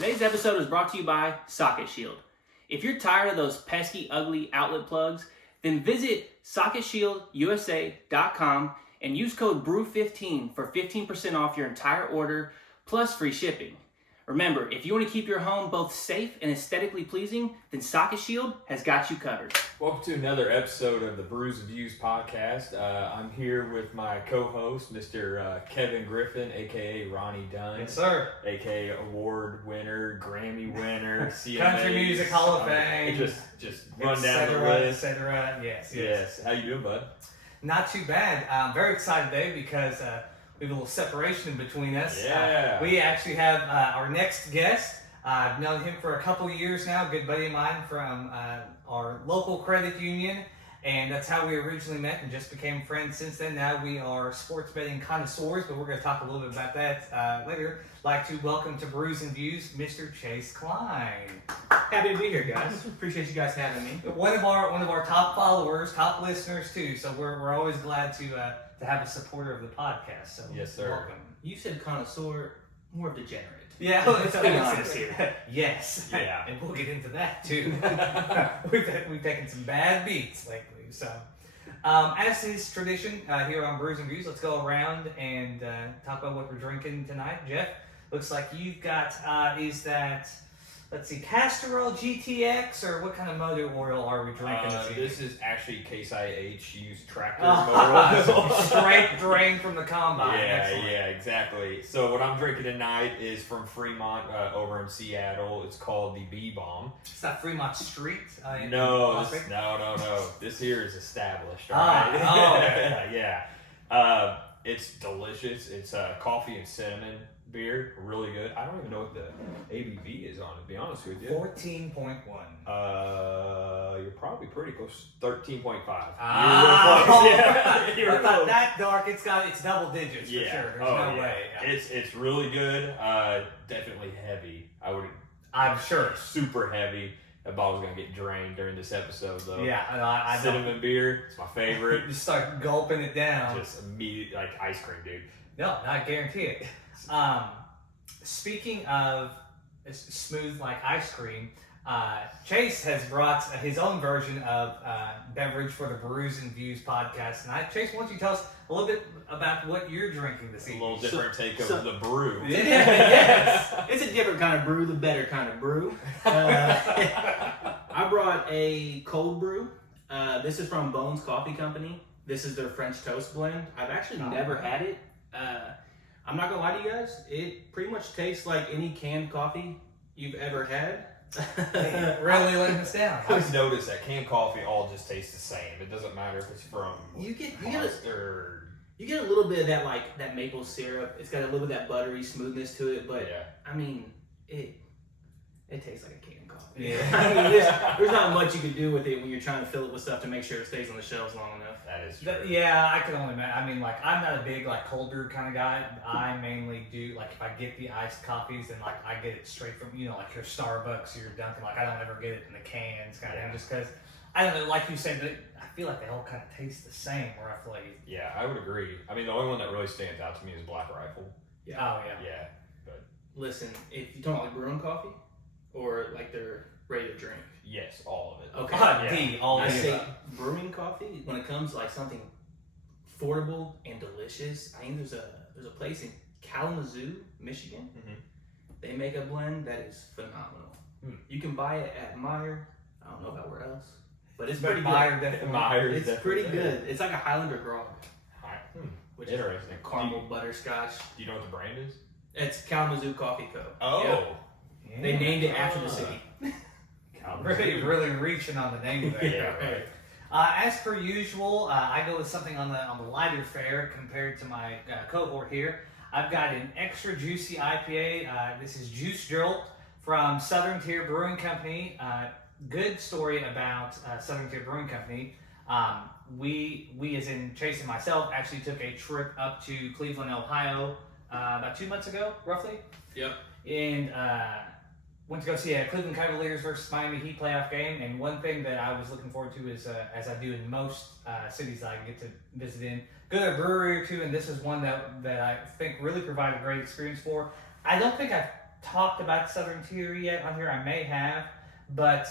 Today's episode is brought to you by Socket Shield. If you're tired of those pesky, ugly outlet plugs, then visit SocketShieldUSA.com and use code BREW15 for 15% off your entire order, plus free shipping. Remember, if you want to keep your home both safe and aesthetically pleasing, then Socket Shield has got you covered. Welcome to another episode of the Brews View POD. I'm here with my co-host, Mr. Kevin Griffin, a.k.a. Ronnie Dunn. Yes, sir. A.k.a. award winner, Grammy winner, CMA. Country Music Hall of Fame. Just run down the list. Etc. Yes. How you doing, bud? Not too bad. I'm very excited today because we have a little separation in between us. Yeah. We actually have our next guest. I've known him for a couple years now, a good buddy of mine from our local credit union, and that's how we originally met and just became friends since then. Now we are sports betting connoisseurs, but we're going to talk a little bit about that later. I'd like to welcome to Brews and Views, Mr. Chase Cline. Happy to be here, guys. Appreciate you guys having me. One of our top followers, top listeners too. So we're always glad to have a supporter of the podcast. So yes, sir. Welcome. You said connoisseur, more of degenerate. Yeah, let's be honest here. Yes. Yeah. And we'll get into that too. We've taken some bad beats lately. So, as is tradition here on Brews and Views, let's go around and talk about what we're drinking tonight. Jeff, looks like you've got let's see, castor oil GTX, or what kind of motor oil are we drinking this evening? This is actually Case IH used tractor motor oil. Straight drain from the combine. Yeah, exactly. So what I'm drinking tonight is from Fremont over in Seattle. It's called the B-Bomb. It's not Fremont Street. No. This here is established. Yeah. It's delicious. It's coffee and cinnamon beer, really good. I don't even know what the ABV is on it, to be honest with you. 14.1. You're probably pretty close. 13.5. You're not that dark. It's double digits for sure. There's no way. Yeah. It's really good. Definitely heavy. I'm sure. Super heavy. That bottle's gonna get drained during this episode, though. Yeah, I cinnamon beer. It's my favorite. You start gulping it down. Just immediate, like ice cream, dude. No, I guarantee it. Speaking of smooth like ice cream, Chase has brought his own version of beverage for the Brews and Views podcast tonight. Chase, why don't you tell us a little bit about what you're drinking this evening? A little different take of the brew. Yes. It's a different kind of brew, the better kind of brew. I brought a cold brew. This is from Bones Coffee Company. This is their French toast blend. I've actually never had it. I'm not gonna lie to you guys, it pretty much tastes like any canned coffee you've ever had. Really letting us down. I always notice that canned coffee all just tastes the same. It doesn't matter if it's from you get a little bit of that maple syrup. It's got a little bit of that buttery smoothness to it, but I mean it tastes like a canned coffee. Yeah. I mean, there's not much you can do with it when you're trying to fill it with stuff to make sure it stays on the shelves long enough. That is true. Yeah, I can only imagine. I mean, I'm not a big cold brew kind of guy. I mainly do if I get the iced coffees, then I get it straight from your Starbucks or your Dunkin'. I don't ever get it in the cans kind of thing, just because I don't know. Like you said, I feel like they all kind of taste the same. Where I feel like I would agree. I mean, the only one that really stands out to me is Black Rifle. Yeah. Oh yeah. Yeah, but listen, if you're talking about brewing coffee or they're ready to drink. Yes, all of it. Okay. All I of say brewing coffee when it comes to something affordable and delicious. I think there's a place in Kalamazoo, Michigan. Mm-hmm. They make a blend that is phenomenal. You can buy it at Meyer. I don't know about where else, but it's pretty good. It's pretty good. It's like a Highlander grog. Which interesting. Is caramel butterscotch. Do you know what the brand is? It's Kalamazoo Coffee Co. Oh. Yeah. They named it after the city. Really reaching on the name there. Yeah, right. As per usual, I go with something on the lighter fare compared to my cohort here. I've got an extra juicy IPA. This is Juice Jolt from Southern Tier Brewing Company. Good story about Southern Tier Brewing Company. We as in Chase and myself, actually took a trip up to Cleveland, Ohio, about 2 months ago, roughly. Yep. And went to go see a Cleveland Cavaliers versus Miami Heat playoff game. And one thing that I was looking forward to is, as I do in most cities that I get to visit in, go to a brewery or two, and this is one that I think really provided a great experience for. I don't think I've talked about Southern Tier yet on here. I may have, but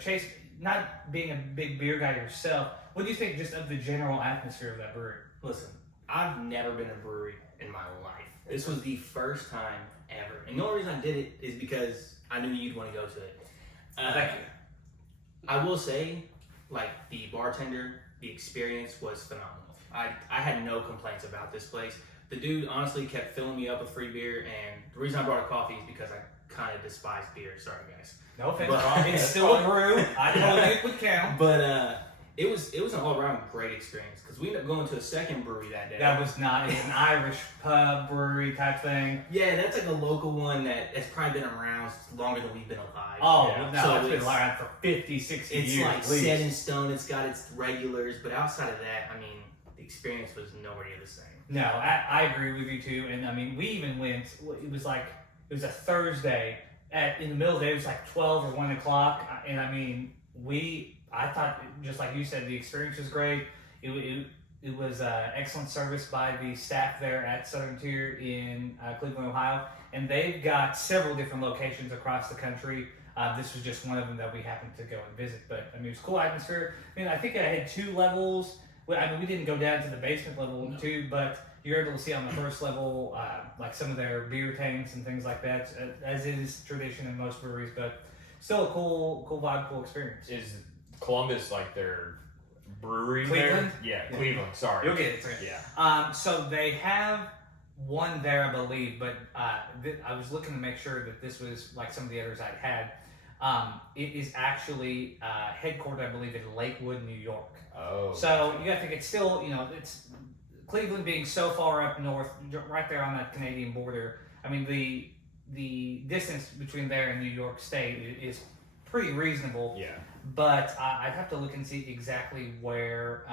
Chase, not being a big beer guy yourself, what do you think just of the general atmosphere of that brewery? Listen, I've never been to a brewery in my life. This was the first time ever. And the only reason I did it is because I knew you'd want to go to it. Thank you. I will say, like, the bartender, the experience was phenomenal. I had no complaints about this place. The dude honestly kept filling me up with free beer, and the reason I brought a coffee is because I kind of despise beer. Sorry, guys. No offense. It's still a brew. I told you it would count. But it was an all-around great experience because we ended up going to a second brewery that day. That was not an Irish pub brewery type thing. Yeah, that's like a local one that's probably been around longer than we've been alive. Oh, yeah. no, it's been around for 50, 60 years. It's like set in stone. It's got its regulars, but outside of that, I mean, the experience was nowhere near the same. No, I agree with you too. And I mean, we even went. It was a Thursday. In the middle of the day, it was like 12 or 1 o'clock, and I mean, I thought, just like you said, the experience was great. It was excellent service by the staff there at Southern Tier in Cleveland, Ohio, and they've got several different locations across the country. This was just one of them that we happened to go and visit, but I mean, it was a cool atmosphere. I mean, I think I had 2 levels. I mean, we didn't go down to the basement level too, but you're able to see on the first level, like some of their beer tanks and things like that, as is tradition in most breweries, but still a cool vibe, cool experience. Is Columbus like their brewery Cleveland? there? Yeah, Cleveland, sorry. You'll get it. Yeah. So they have one there, I believe, but I was looking to make sure that this was like some of the others I'd had. It is actually headquartered, I believe, in Lakewood, New York. Oh. So you gotta think it's still, it's Cleveland being so far up north, right there on that Canadian border. I mean, the distance between there and New York State is pretty reasonable. Yeah. But I'd have to look and see exactly where.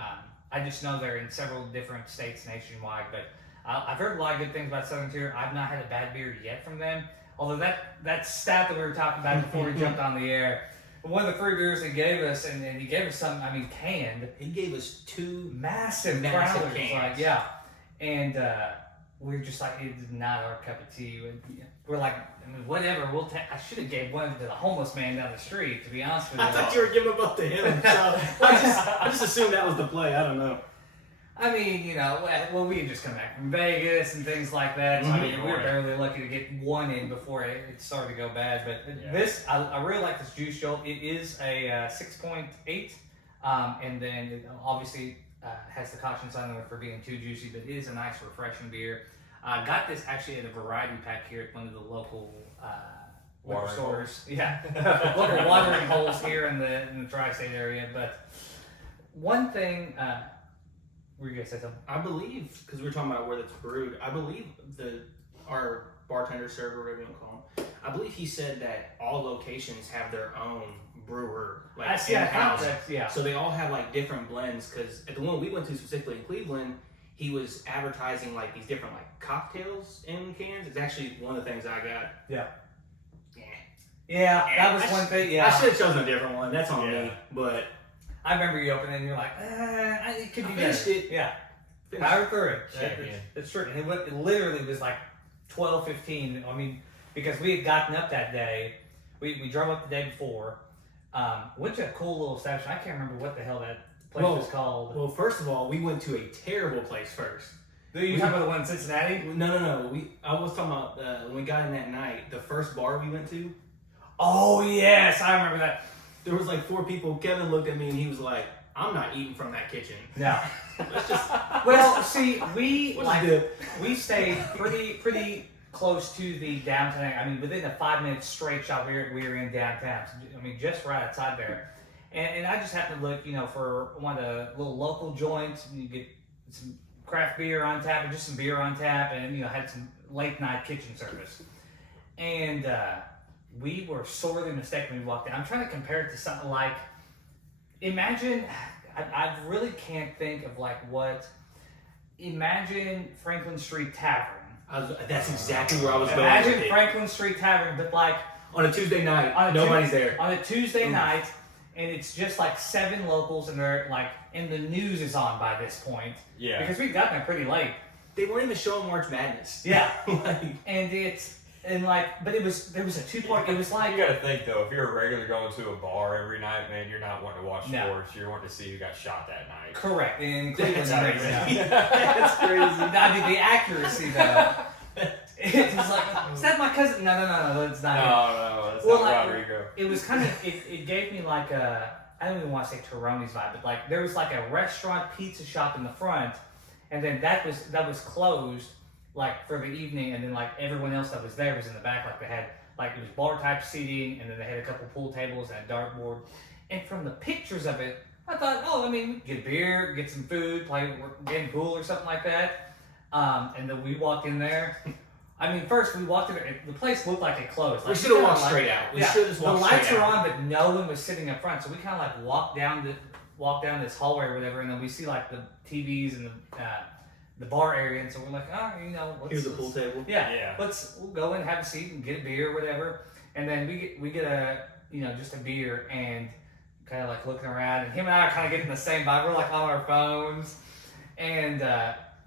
I just know they're in several different states nationwide. But I've heard a lot of good things about Southern Tier. I've not had a bad beer yet from them. Although that stat that we were talking about before we jumped on the air, one of the free beers he gave us, and he gave us some, I mean, canned. He gave us 2 massive cans. Like, yeah. And we're just like, it's not our cup of tea. We're like, I mean, whatever. I should have gave one to the homeless man down the street, to be honest with you. I thought you were giving them up to him, so I just assumed that was the play. I don't know. I mean, we had just come back from Vegas and things like that. So, I mean, we were barely lucky to get one in before it started to go bad. But this, I really like this Juice Jolt. It is a 6.8, and then it obviously has the caution sign on it for being too juicy, but it is a nice, refreshing beer. Got this actually at a variety pack here at one of the local liquor stores. Yeah, local watering holes here in the tri-state area. But one thing. Were you going to say something? I believe, because we're talking about where it's brewed, I believe our bartender, server, whatever you want to call him, I believe he said that all locations have their own brewer, like in-house. Yeah. So they all have like different blends, because at the one we went to specifically in Cleveland, he was advertising like these different like cocktails in cans. It's actually one of the things I got. Yeah. Yeah, that was one thing. Yeah. I should have chosen a different one. That's on me, but... I remember you opening it and you're like, it could be finished better. it. Yeah. Power through it. That's true. And it literally was like 12:15. I mean, because we had gotten up that day. We drove up the day before. Went to a cool little establishment. I can't remember what the hell that place was called. Well, first of all, we went to a terrible place first. You talking about the one in Cincinnati? No. I was talking about when we got in that night, the first bar we went to. Oh, yes. I remember that. There was like 4 people. Kevin looked at me and he was like, I'm not eating from that kitchen. No. Well, see, we stayed pretty close to the downtown. I mean, within a 5-minute straight shot, we were in downtown. I mean, just right outside there. And I just happened to look, for one of the little local joints. And you get some craft beer on tap, or just some beer on tap, and had some late night kitchen service. And we were sorely mistaken when we walked in. I'm trying to compare it to something like, imagine, I really can't think of imagine Franklin Street Tavern. That's exactly where I was going. Imagine Franklin Street Tavern, but like on a Tuesday night, nobody's there. On a Tuesday night, and it's just like 7 locals, and they're like, and the news is on by this point. Yeah. Because we've gotten there pretty late. They weren't even showing March Madness. Yeah. And And like, but there was a 2-part. It was like you got to think though, if you're a regular going to a bar every night, man, you're not wanting to watch No. sports. You're wanting to see who got shot that night. correct. And Cleveland's That's crazy. crazy. That's crazy. I mean, the accuracy though. It's just like, is that my cousin? No, that's not him. No, that's Well, not like, Rodrigo. It was kind of, it gave me like I don't even want to say Taroni's vibe, but like there was like a restaurant pizza shop in the front, and then that was closed like for the evening, and then like everyone else that was there was in the back. Like they had like it was bar type seating, and then they had a couple pool tables and a dartboard. And from the pictures of it, I thought, oh, I mean, get beer, get some food, play game pool or something like that. And then we walked in there. I mean, first we walked in there. The place looked like it closed. We Like, should have walked like, straight out. We yeah, should have just the walked lights straight were out. on, but no one was sitting up front. So we kind of like walk down this hallway or whatever, and then we see like the TVs and the bar area, and so we're like, oh, you know, Here's the pool table. Yeah, we'll go in, have a seat, and get a beer or whatever, and then we get a just a beer and kind of like looking around, and him and I are kind of getting the same vibe. We're like on our phones, and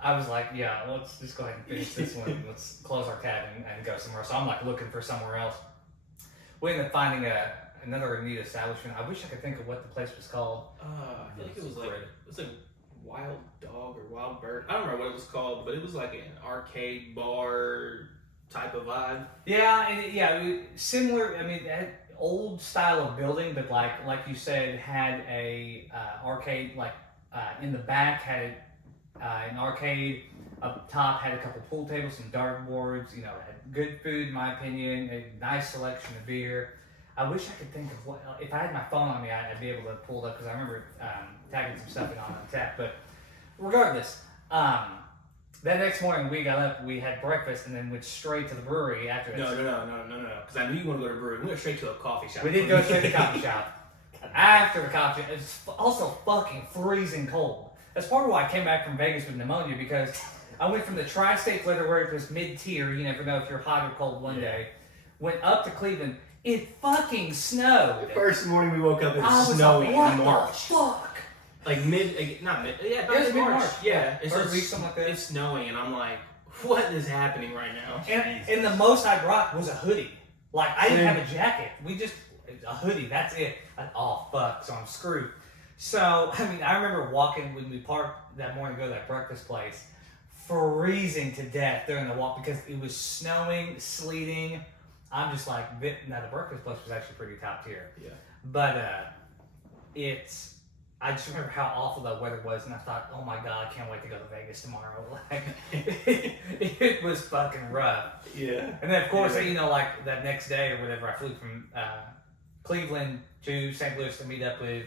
I was like, yeah, let's just go ahead and finish this one. Let's close our tab and go somewhere. So I'm like looking for somewhere else. We ended up finding another neat establishment. I wish I could think of what the place was called. I feel like it was like Wild Dog or Wild Bird. I don't remember what it was called, but it was like an arcade bar type of vibe. Yeah, and similar. I mean, it had old style of building, but like you said, had a arcade in the back, had an arcade up top, had a couple pool tables, some dartboards. You know, had good food in my opinion, a nice selection of beer. I wish I could think of what if I had my phone on me, I'd be able to pull it up because I remember tagging some stuff in on tap. But regardless, that next morning we got up, we had breakfast, and then went straight to the brewery after that. No. Because I knew you wanted to go to a brewery. We went straight to a coffee shop. We did go straight to the coffee shop. After the coffee shop, it's also fucking freezing cold. That's part of why I came back from Vegas with pneumonia, because I went from the tri-state weather where it was mid-tier, you never know if you're hot or cold one day, went up to Cleveland, it fucking snowed. The first morning we woke up, it I was was snowing like, in what March. the fuck? Like It was March. mid-March. Yeah, it's First just, week, something like that. It's snowing, and I'm like, what is happening right now? And the most I brought was a hoodie. Like, I didn't have a jacket. A hoodie, that's it. Oh, fuck, so I'm screwed. So, I mean, I remember walking when we parked that morning to go to that breakfast place, freezing to death during the walk because it was snowing, sleeting. I'm just like, now the breakfast place was actually pretty top tier. Yeah. But I just remember how awful that weather was, and I thought, oh my god, I can't wait to go to Vegas tomorrow. Like, it was fucking rough. Yeah. And then, of course, like that next day or whatever, I flew from Cleveland to St. Louis to meet up with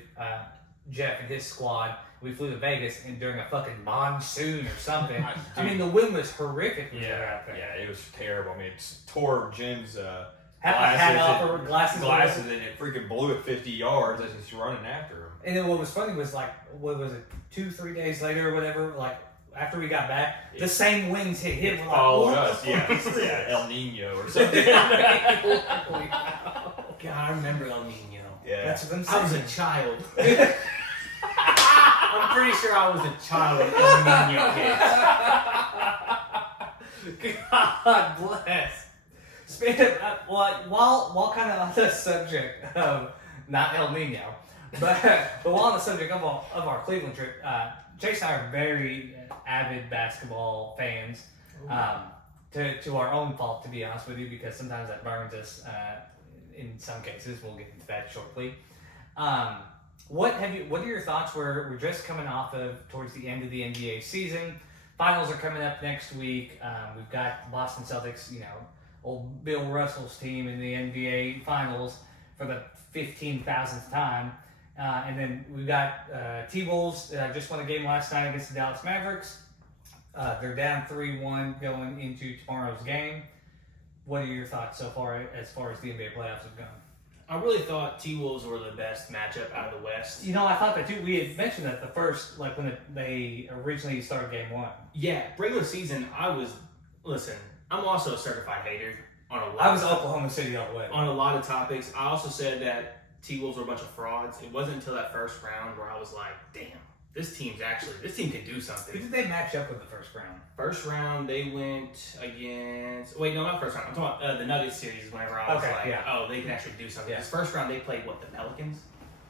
Jeff and his squad. We flew to Vegas and during a fucking monsoon or something. I mean, the wind was horrific when we were out there. Yeah, it was terrible. I mean, it tore Jim's glasses, and it freaking blew it 50 yards as he's running after him. And then what was funny was like, what was it, 2-3 days later or whatever, like after we got back, the same winds hit him. We're like, followed us, yeah, El Nino or something. God, I remember El Nino. Yeah, that's what I'm saying. I was a child. I'm pretty sure I was a child when El Nino hit. God bless. Speaking of, while kind of on the subject of not El Nino, but while on the subject of our Cleveland trip, Chase and I are very avid basketball fans. To our own fault, to be honest with you, because sometimes that burns us. In some cases, we'll get into that shortly. What are your thoughts? We're just coming off of towards the end of the NBA season. Finals are coming up next week. We've got Boston Celtics, old Bill Russell's team in the NBA Finals for the 15,000th time. And then we've got T-Wolves just won a game last night against the Dallas Mavericks. They're down 3-1 going into tomorrow's game. What are your thoughts so far as the NBA playoffs have gone? I really thought T-Wolves were the best matchup out of the West. I thought that too. We had mentioned that the first, like when they originally started game one. Yeah, regular season, I'm also a certified hater on a lot. I was Oklahoma City all the way. On a lot of topics. I also said that T-Wolves were a bunch of frauds. It wasn't until that first round where I was like, damn, this team can do something. Who did they match up with the first round? First round, they went against. Wait, no, not first round. I'm talking about the Nuggets series. Whenever I was oh, they can actually do something. This first round, they played the Pelicans.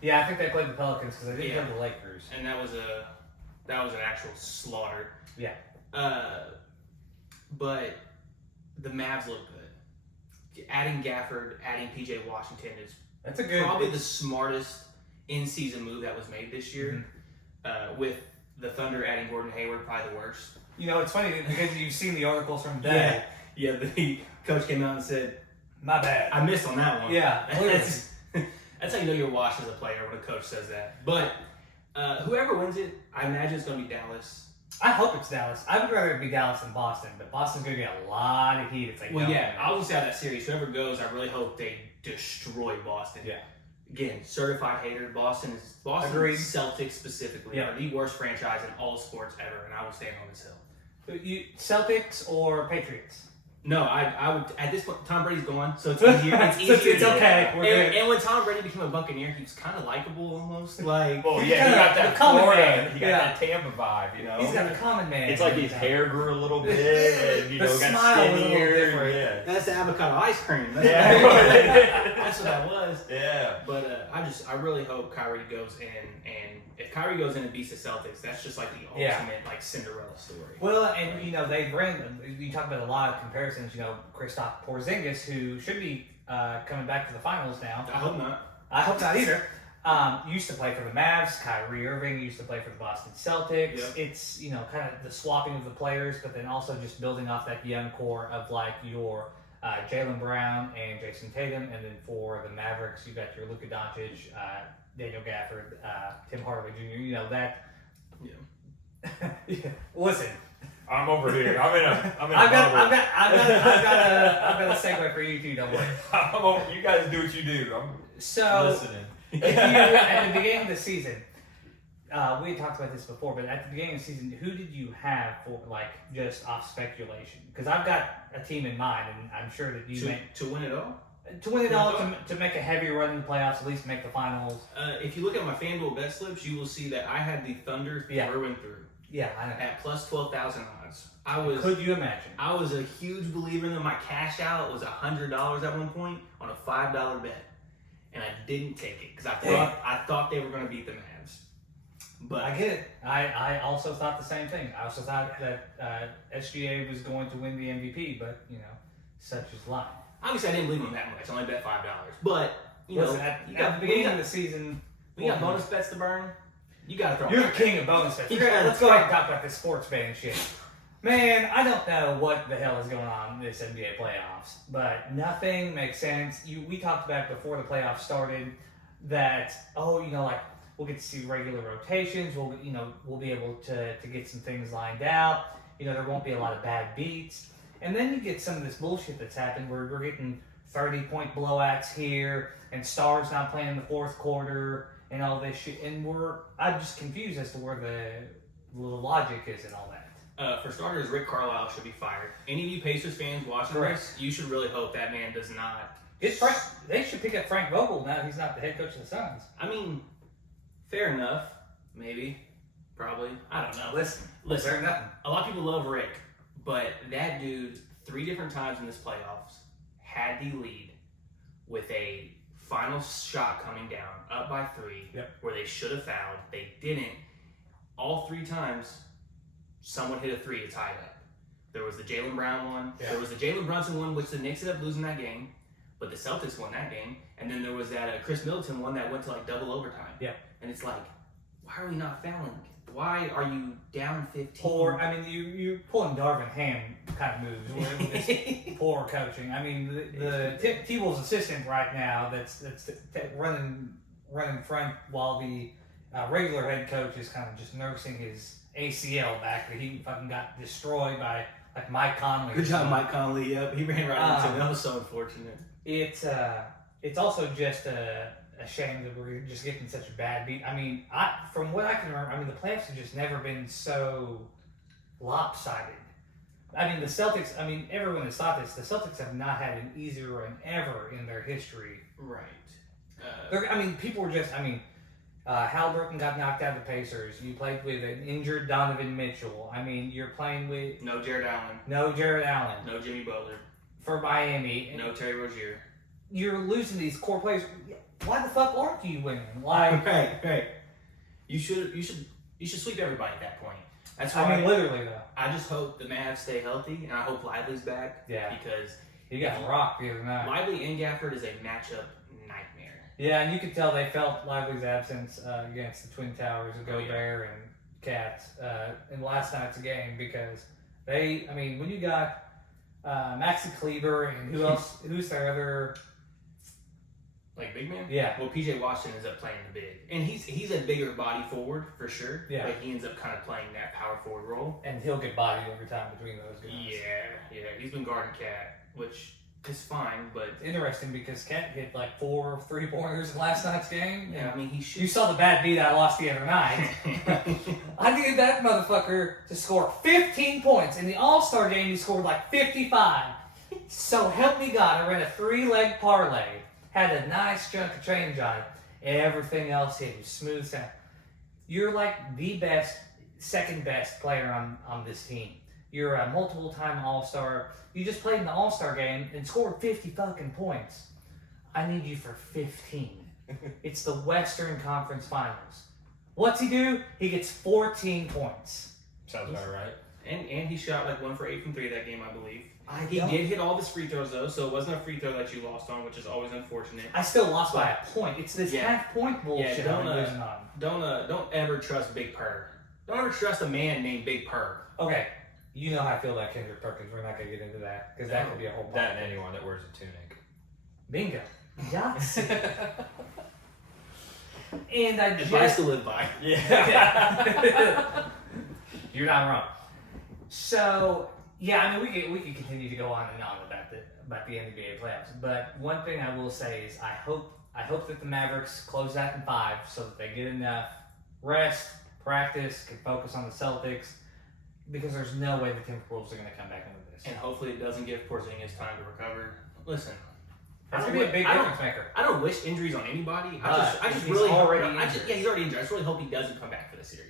Yeah, I think they played the Pelicans because they didn't play the Lakers. And that was an actual slaughter. Yeah. But the Mavs look good. Adding Gafford, adding PJ Washington is probably the smartest in-season move that was made this year. Mm-hmm. With the Thunder adding Gordon Hayward, probably the worst. You know, it's funny because you've seen the articles from today. Yeah, the coach came out and said, "My bad, I missed on that one." Yeah, that's how you know you're washed as a player when a coach says that. But whoever wins it, I imagine it's going to be Dallas. I hope it's Dallas. I would rather it be Dallas than Boston, but Boston's going to get a lot of heat if they don't. I will say how that series, whoever goes, I really hope they destroy Boston. Yeah. Again, certified hater. Boston Celtics specifically are the worst franchise in all sports ever, and I will stand on this hill. Celtics or Patriots? No, I would at this point. Tom Brady's gone, so it's easier. It's easier. It's okay. And when Tom Brady became a Buccaneer, he was kind of likable almost. Like, well, yeah, he got that Florida, he got that Tampa vibe. You know, he's got the common man. It's like his hair grew a little bit, and got skinnier. Yeah, that's the avocado ice cream. That's what that was. Yeah, but I really hope Kyrie goes in, and if Kyrie goes in and beats the Celtics, that's just like the ultimate Cinderella story. Well, and they you talk about a lot of comparisons. Kristaps Porzingis, who should be coming back to the finals now. I hope not. I hope not either. Used to play for the Mavs. Kyrie Irving used to play for the Boston Celtics. Yep. It's kind of the swapping of the players, but then also just building off that young core of your Jaylen Brown and Jason Tatum, and then for the Mavericks, you got your Luka Doncic, Daniel Gafford, Tim Hardaway Jr. That. Yeah. Listen. I'm over here. I've got a segue for you too. Don't worry. You guys do what you do. I'm listening. If you at the beginning of the season, we had talked about this before, but at the beginning of the season, who did you have for just off speculation? Because I've got a team in mind, and I'm sure that you to win it all. To win it all, to make a heavy run in the playoffs, at least make the finals. If you look at my FanDuel bet slips, you will see that I had the Thunder through and through. Yeah, I know. At plus 12,000 odds. Could you imagine? I was a huge believer in them. My cash out was $100 at one point on a $5 bet, and I didn't take it because I thought they were going to beat the Mavs. But I get it. I also thought the same thing. I also thought that SGA was going to win the MVP, but such is life. Obviously, I didn't believe them that much. I only bet $5, but at the beginning of the season, we got bonus bets to burn. You gotta throw. You're the king of bonus bets. Let's go ahead and talk about this sports betting shit. Man, I don't know what the hell is going on in this NBA playoffs, but nothing makes sense. We talked about before the playoffs started that we'll get to see regular rotations. We'll be able to get some things lined out. There won't be a lot of bad beats, and then you get some of this bullshit that's happened where we're getting 30-point blowouts here, and stars not playing in the fourth quarter. And all this shit, and I'm just confused as to where the logic is and all that. For starters, Rick Carlisle should be fired. Any of you Pacers fans watching this, you should really hope that man does not. They should pick up Frank Vogel now he's not the head coach of the Suns. I mean, fair enough. Maybe. Probably. I don't know. Listen. Fair enough. A lot of people love Rick, but that dude, 3 different times in this playoffs, had the lead with a final shot coming down, up by 3, where they should have fouled. They didn't. All 3 times, someone hit a 3 to tie it up. There was the Jaylen Brown one. Yeah. There was the Jalen Brunson one, which the Knicks ended up losing that game, but the Celtics won that game. And then there was that Chris Middleton one that went to double overtime. Yeah. And it's why are we not fouling? Why are you down 15? You're pulling Darvin Ham kind of moves with this poor coaching. The T-Wolves assistant right now that's running front while the regular head coach is kind of just nursing his ACL back that he fucking got destroyed by Mike Conley. Good job, Mike Conley. Yep, he ran right into him. That was so unfortunate. It's also just a shame that we're just getting such a bad beat. From what I can remember, the playoffs have just never been so lopsided. The Celtics, everyone has thought this. The Celtics have not had an easier run ever in their history. Right. People were just, Halliburton got knocked out of the Pacers. You played with an injured Donovan Mitchell. I mean, you're playing with No Jared Allen. no Jared Allen No Jimmy Butler. for Miami. No Terry Rozier. You're losing these core players. Why the fuck aren't you winning? Like, Right. You should sweep everybody at that point. That's why I mean, literally though. I just hope the Mavs stay healthy, and I hope Lively's back. Yeah. Because He got rocked the other night. Lively and Gafford is a matchup nightmare. Yeah, and you could tell they felt Lively's absence against the Twin Towers of Oh, yeah. Gobert and Cats in last night's game because they, I mean, when you got Maxi Kleber and who else? Who's their other? Like big man? Yeah. Well, PJ Washington ends up playing the big. And he's a bigger body forward for sure. Yeah. Like he ends up kind of playing that power forward role. And he'll get bodied every time between those guys. Yeah. He's been guarding Cat, which is fine, but It's interesting because Cat hit like 4 3-pointers in last night's game. yeah, I mean he You should. saw the bad beat I lost the other night. I needed that motherfucker to score 15 points. In the All-Star game, he scored like 55. So help me God, I ran a 3-leg parlay. Had a nice chunk of change on it. Everything else hit you smooth sound. You're like the best, second best player on this team. You're a multiple-time All-Star. You just played in the All-Star game and scored 50 fucking points. I need you for 15. It's the Western Conference Finals. What's he do? He gets 14 points. Sounds about right. And he shot like 1 for 8 from 3 that game, I believe. He don't- did hit all of his free throws though, so it wasn't a free throw that you lost on, which is always unfortunate. I still lost by a point. It's this Yeah. half-point bullshit Yeah, don't, I'm losing on. Don't ever trust Big Purr. Don't ever trust a man named Big Purr. Okay, you know how I feel about Kendrick Perkins. We're not going to get into that because that could be a whole That podcast. and anyone that wears a tunic. Bingo. Yes. And I Advice to live by. Yeah. You're not wrong. So yeah, I mean we could continue to go on and on about the NBA playoffs. But one thing I will say is I hope that the Mavericks close that in 5 so that they get enough rest, practice, can focus on the Celtics because there's no way the Timberwolves are going to come back into this. And hopefully it doesn't give Porzingis time to recover. Listen, That's going to be a big difference maker. I don't wish injuries on anybody. I just he's really already he's already injured. I just really hope he doesn't come back for the series.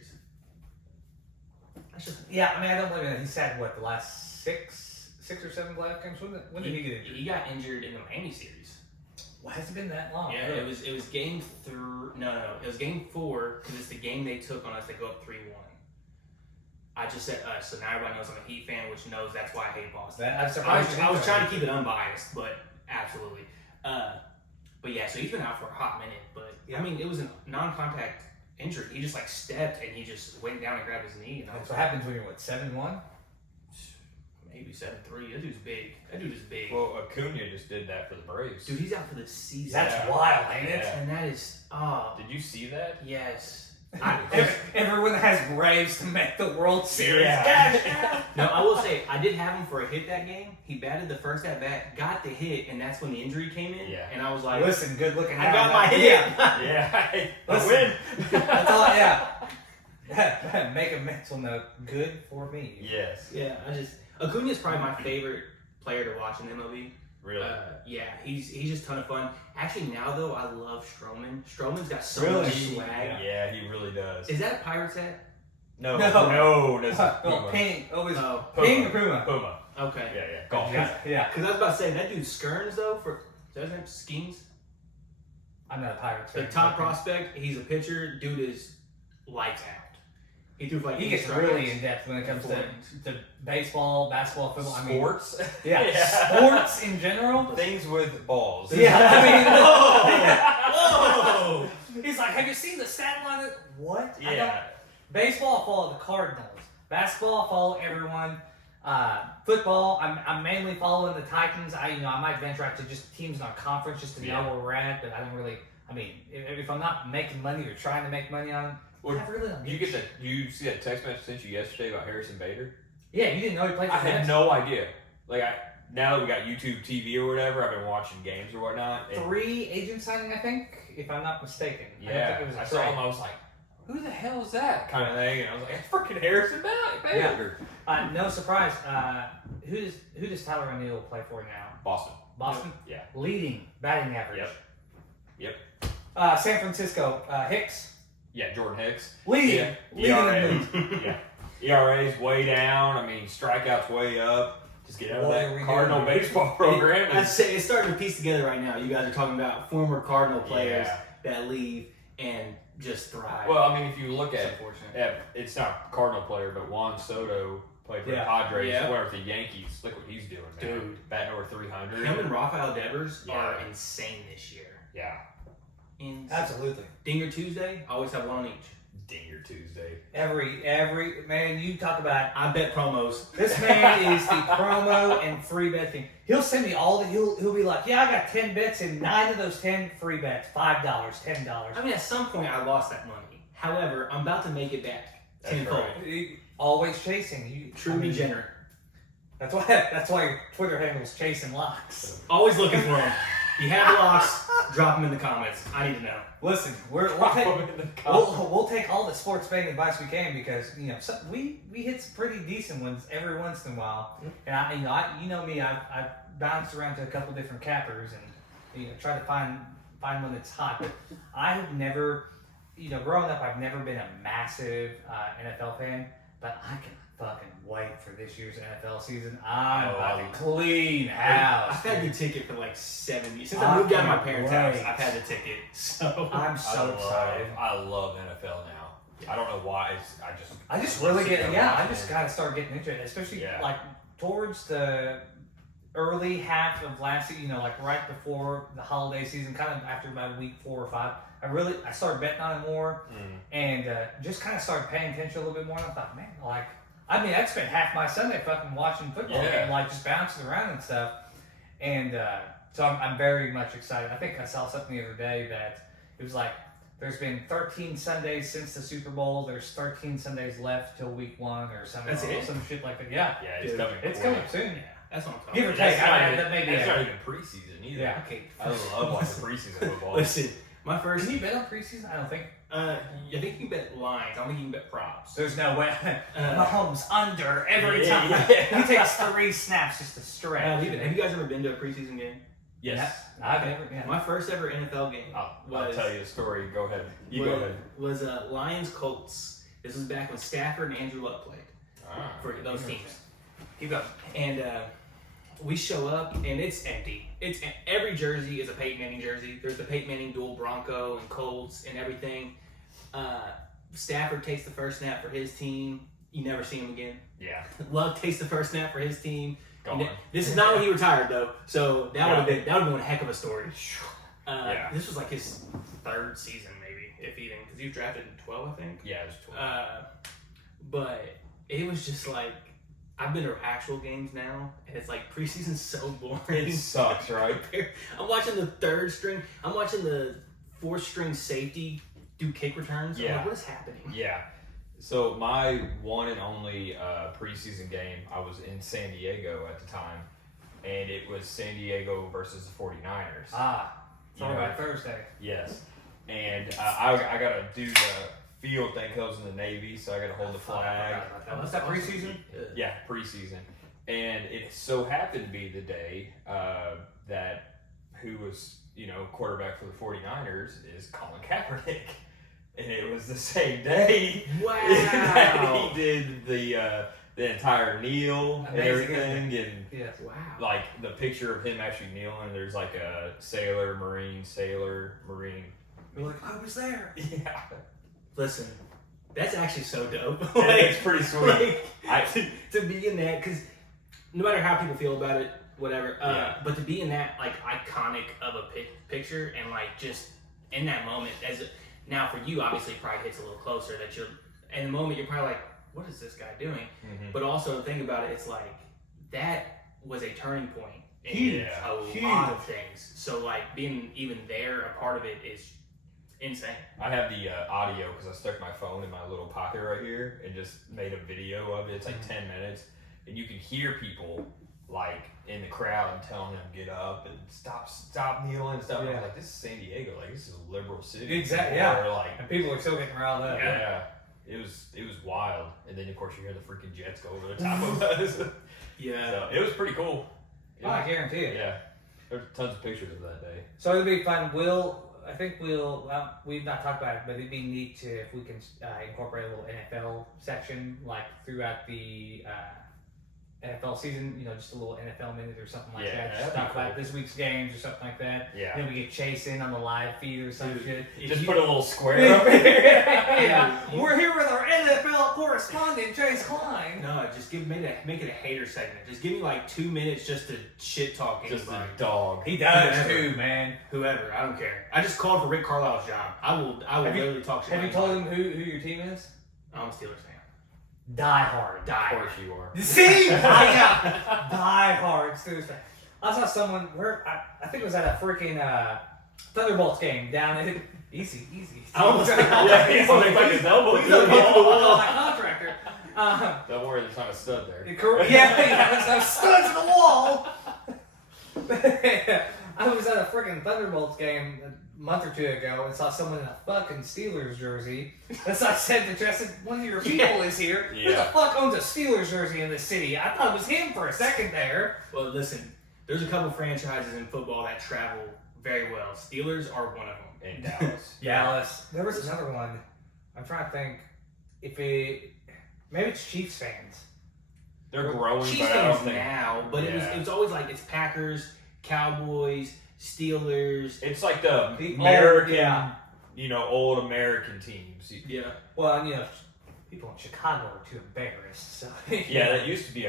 That's just Yeah, I mean I don't blame him. He sat what the last 6 or 7 playoff games. When did he get injured? He got injured in the Miami series. Why has it been that long? Yeah, it was game 3. No, it was game 4 because it's the game they took on us. They go up 3-1. I just said us, so now everybody knows I'm a Heat fan, which knows that's why I hate Boston. I'm surprised. I was trying to keep it unbiased, but absolutely. But yeah, so he's been out for a hot minute. But I mean, it was a non-contact injury. He just like stepped and he just went down and grabbed his knee. And I That's was what happens when you're 7-1. maybe 7-3. That dude's big. That dude is big. Well, Acuna just did that for the Braves. Dude, he's out for the season. That's Yeah. wild, ain't it? Yeah. And that is Did you see that? yes. Everyone has Braves to make the World Series. Yeah. No, I will say I did have him for a hit that game. He batted the first at bat, got the hit, and that's when the injury came in. Yeah. And I was like, Listen, good looking. I got my hit. Yeah. I Listen. win. That's all. Yeah. Make a mental note. Good for me. Yes. Yeah, Acuna is probably my favorite player to watch in MLB. Really? Yeah, he's just a ton of fun. Actually, now though, I love Stroman. Stroman's got so Really? much swag. Yeah, he really does. Is that a Pirates hat? No. No. That's Oh, Ping. Always Oh, Ping or Puma. Puma. okay. Yeah. Golf. Yeah. Because I was about to say that dude Skearns though is that his name? Skeens. I'm not a Pirates The fan. top prospect. He's a pitcher. Dude is lights out. He threw for like He 8 gets strikeouts. really in depth when it comes to baseball, basketball, football. I mean, Sports. yeah, sports in general. Things with balls. Yeah, I mean, Whoa! he's like, have you seen the stat line? What? I don't- Yeah. Baseball, I follow the Cardinals. Basketball, I follow everyone. Football, I'm mainly following the Titans. I might venture out to just teams in our conference just to know where we're at, but I don't really. I mean, if I'm not making money or trying to make money on it, Or I really don't. You get that? You see that text message I sent you yesterday about Harrison Bader? Yeah, you didn't know he played for I the had Mets? no idea. Like now that we got YouTube TV or whatever, I've been watching games or whatnot. And 3 agent signing, I think, if I'm not mistaken. I yeah, don't think it was I a saw trade. him. I was like, "Who the hell is that?" Kind of thing, and I was like, "It's freaking Harrison Bader." No surprise. Who does Tyler O'Neill play for now? Boston. Boston? Yeah. Leading batting average. Yep. San Francisco, Hicks, Jordan Hicks. Leading ERA. the league. Yeah. ERA's way down. I mean, strikeouts way up. Just get out of that Cardinal baseball program. I'd say it's starting to piece together right now. You guys are talking about former Cardinal players that leave and just thrive. Well, I mean, if you look at it's not a Cardinal player, but Juan Soto played for the Padres. Where with the Yankees, look what he's doing, man. Dude, batting over 300. Him and Rafael Devers are insane this year. Yeah. Absolutely. Dinger Tuesday, always have one on each. Dinger Tuesday. Every man, you talk about. I bet promos. This man is the promo and free bet thing. He'll send me all the. He'll be like, I got 10 bets and 9 of those 10 free bets, $5, $10. I mean, at some point I lost that money. However, I'm about to make it back tenfold. Right. Always chasing you. True degenerate. That's why your Twitter handle is ChasinLocks. Always looking for them. You have locks, drop them in the comments. I need to know. Listen, we'll take all the sports betting advice we can because we hit some pretty decent ones every once in a while. And I you know me, I've bounced around to a couple different cappers and try to find one that's hot. But I have never, growing up, I've never been a massive NFL fan. But I can fucking wait for this year's NFL season. I'm about to clean house. I've had the ticket for like 7 years. Since I moved out of my parents' house, I've had the ticket. So I'm so excited. I love NFL now. I don't know why. I just really get it. Yeah, I just gotta start getting into it, especially like towards the early half of last season. Like right before the holiday season, kind of after about week 4 or 5. I started betting on it more, and just kind of started paying attention a little bit more. And I thought, man, I spent half my Sunday fucking watching football and just bouncing around and stuff. And so I'm very much excited. I think I saw something the other day that it was like there's been 13 Sundays since the Super Bowl. There's 13 Sundays left till week 1 or something. Some shit like that. Yeah, it's coming. It's coming soon. Yeah, that's what I'm talking Give or about. take. That's not even preseason either. Yeah. Okay. I love watching preseason football. Listen, my first. Can you bet on preseason? I don't think. I think you can bet lines. I don't think you can bet props. There's no way. Mahomes under every time. He takes 3 snaps just to stretch. Have you guys ever been to a preseason game? Yes. I've never. Yeah. My first ever NFL game. I'll tell you the story. Go ahead. Go ahead. Was Lions Colts. This was back when Stafford and Andrew Luck played for those teams. Keep going. And we show up and it's empty. Every jersey is a Peyton Manning jersey. There's the Peyton Manning dual Bronco and Colts and everything. Stafford takes the first snap for his team. You never see him again. Yeah. Luck takes the first snap for his team. Gone. This is not when he retired though, so that would have been one heck of a story. This was like his 3rd season, maybe, if even, because he was drafted in 12, I think. Yeah, it was 12. But it was just like I've been to actual games now, and it's like preseason's so boring. It sucks, right? I'm watching the 3rd string. I'm watching the 4th string safety do kick returns. Yeah. I'm like, what is happening? Yeah. So my one and only preseason game, I was in San Diego at the time, and it was San Diego versus the 49ers. Throwback Thursday. Yes. And I got to do the field thing because I was in the Navy, so I got to hold the flag. Was that preseason? Yeah, preseason. And it so happened to be the day that who was, quarterback for the 49ers is Colin Kaepernick. And it was the same day that he did the entire kneel and everything. And like the picture of him actually kneeling, there's like a sailor, marine. You're like, I was there. Yeah. Listen, that's actually so dope. It's pretty sweet. To be in that, because no matter how people feel about it, whatever, but to be in that like iconic of a picture and like just in that moment, now for you obviously it probably hits a little closer that you're in the moment you're probably like, what is this guy doing? Mm-hmm. But also think about it, it's like that was a turning point in a lot of things. So like being even there, a part of it is insane. I have the audio because I stuck my phone in my little pocket right here and just made a video of it. It's like 10 minutes, and you can hear people like in the crowd telling them get up and stop kneeling and stuff. And I was like, this is San Diego, like this is a liberal city. Exactly. And people are still getting riled up. Yeah. It was wild. And then of course you hear the freaking jets go over the top of us. Yeah. So it was pretty cool. I guarantee it. Yeah. There's tons of pictures of that day. So it'll be fun. Will I think we've not talked about it, but it'd be neat if we can incorporate a little NFL section like throughout the NFL season, just a little NFL minute or something like that. Just talk about this week's games or something like that. Yeah. Then we get Chase in on the live feed or some shit. Just put a little square up there. Yeah. We're here with our NFL correspondent, Chase Cline. No, just make it a hater segment. Just give me like 2 minutes just to shit talk anybody. Just a dog. He does Whoever. too, man. Whoever, I don't care. I just called for Rick Carlisle's job. I will literally talk shit. Have you told him who your team is? I'm a Steelers fan. Die hard. Of course you are. See? Die hard Steelers fan. I saw someone I think it was at a freaking Thunderbolts game down at easy. I almost He's like his elbow. He's a my contractor. Don't worry, there's not a stud there. Yeah, there's no studs in the wall. I was at a freaking Thunderbolts game a month or two ago and saw someone in a fucking Steelers jersey. And so I said to Justin, one of your people is here. Who the fuck owns a Steelers jersey in this city? I thought it was him for a second there. Well, listen, there's a couple franchises in football that travel very well. Steelers are one of them. In Dallas. Dallas. There was another one. I'm trying to think maybe it's Chiefs fans. They're growing, Chiefs but I don't fans think now, but it was always like it's Packers, Cowboys, Steelers. it's like the American, old, old American teams. Yeah. Well, people in Chicago are too embarrassed. So Yeah, that used to be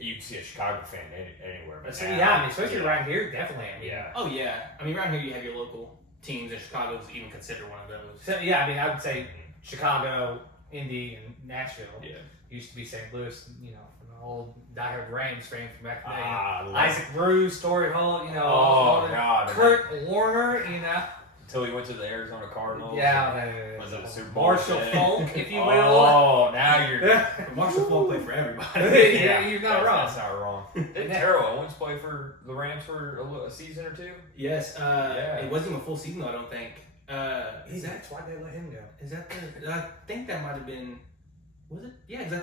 you could see a Chicago fan anywhere. But now, especially around here, definitely. Yeah. Oh yeah. I mean, around here you have your local teams, and Chicago's even considered one of those. So I would say Chicago, Indy, and Nashville. Yeah. Used to be St. Louis, from the old diehard Rams fan from back in the day. Ah, Isaac Bruce, Torrey Holt, Oh God. Kurt Warner, Until he went to the Arizona Cardinals. Yeah, Was it a Super Bowl? Marshall Falk, if you will. Oh, now you're. Marshall Falk played for everybody. Yeah, you're not wrong. That's not wrong. Didn't Terrell Owens play for the Rams for a season or two? Yes. It wasn't even a full season though, I don't think. That's why they let him go. Is that I think that might have been. Was it? Yeah.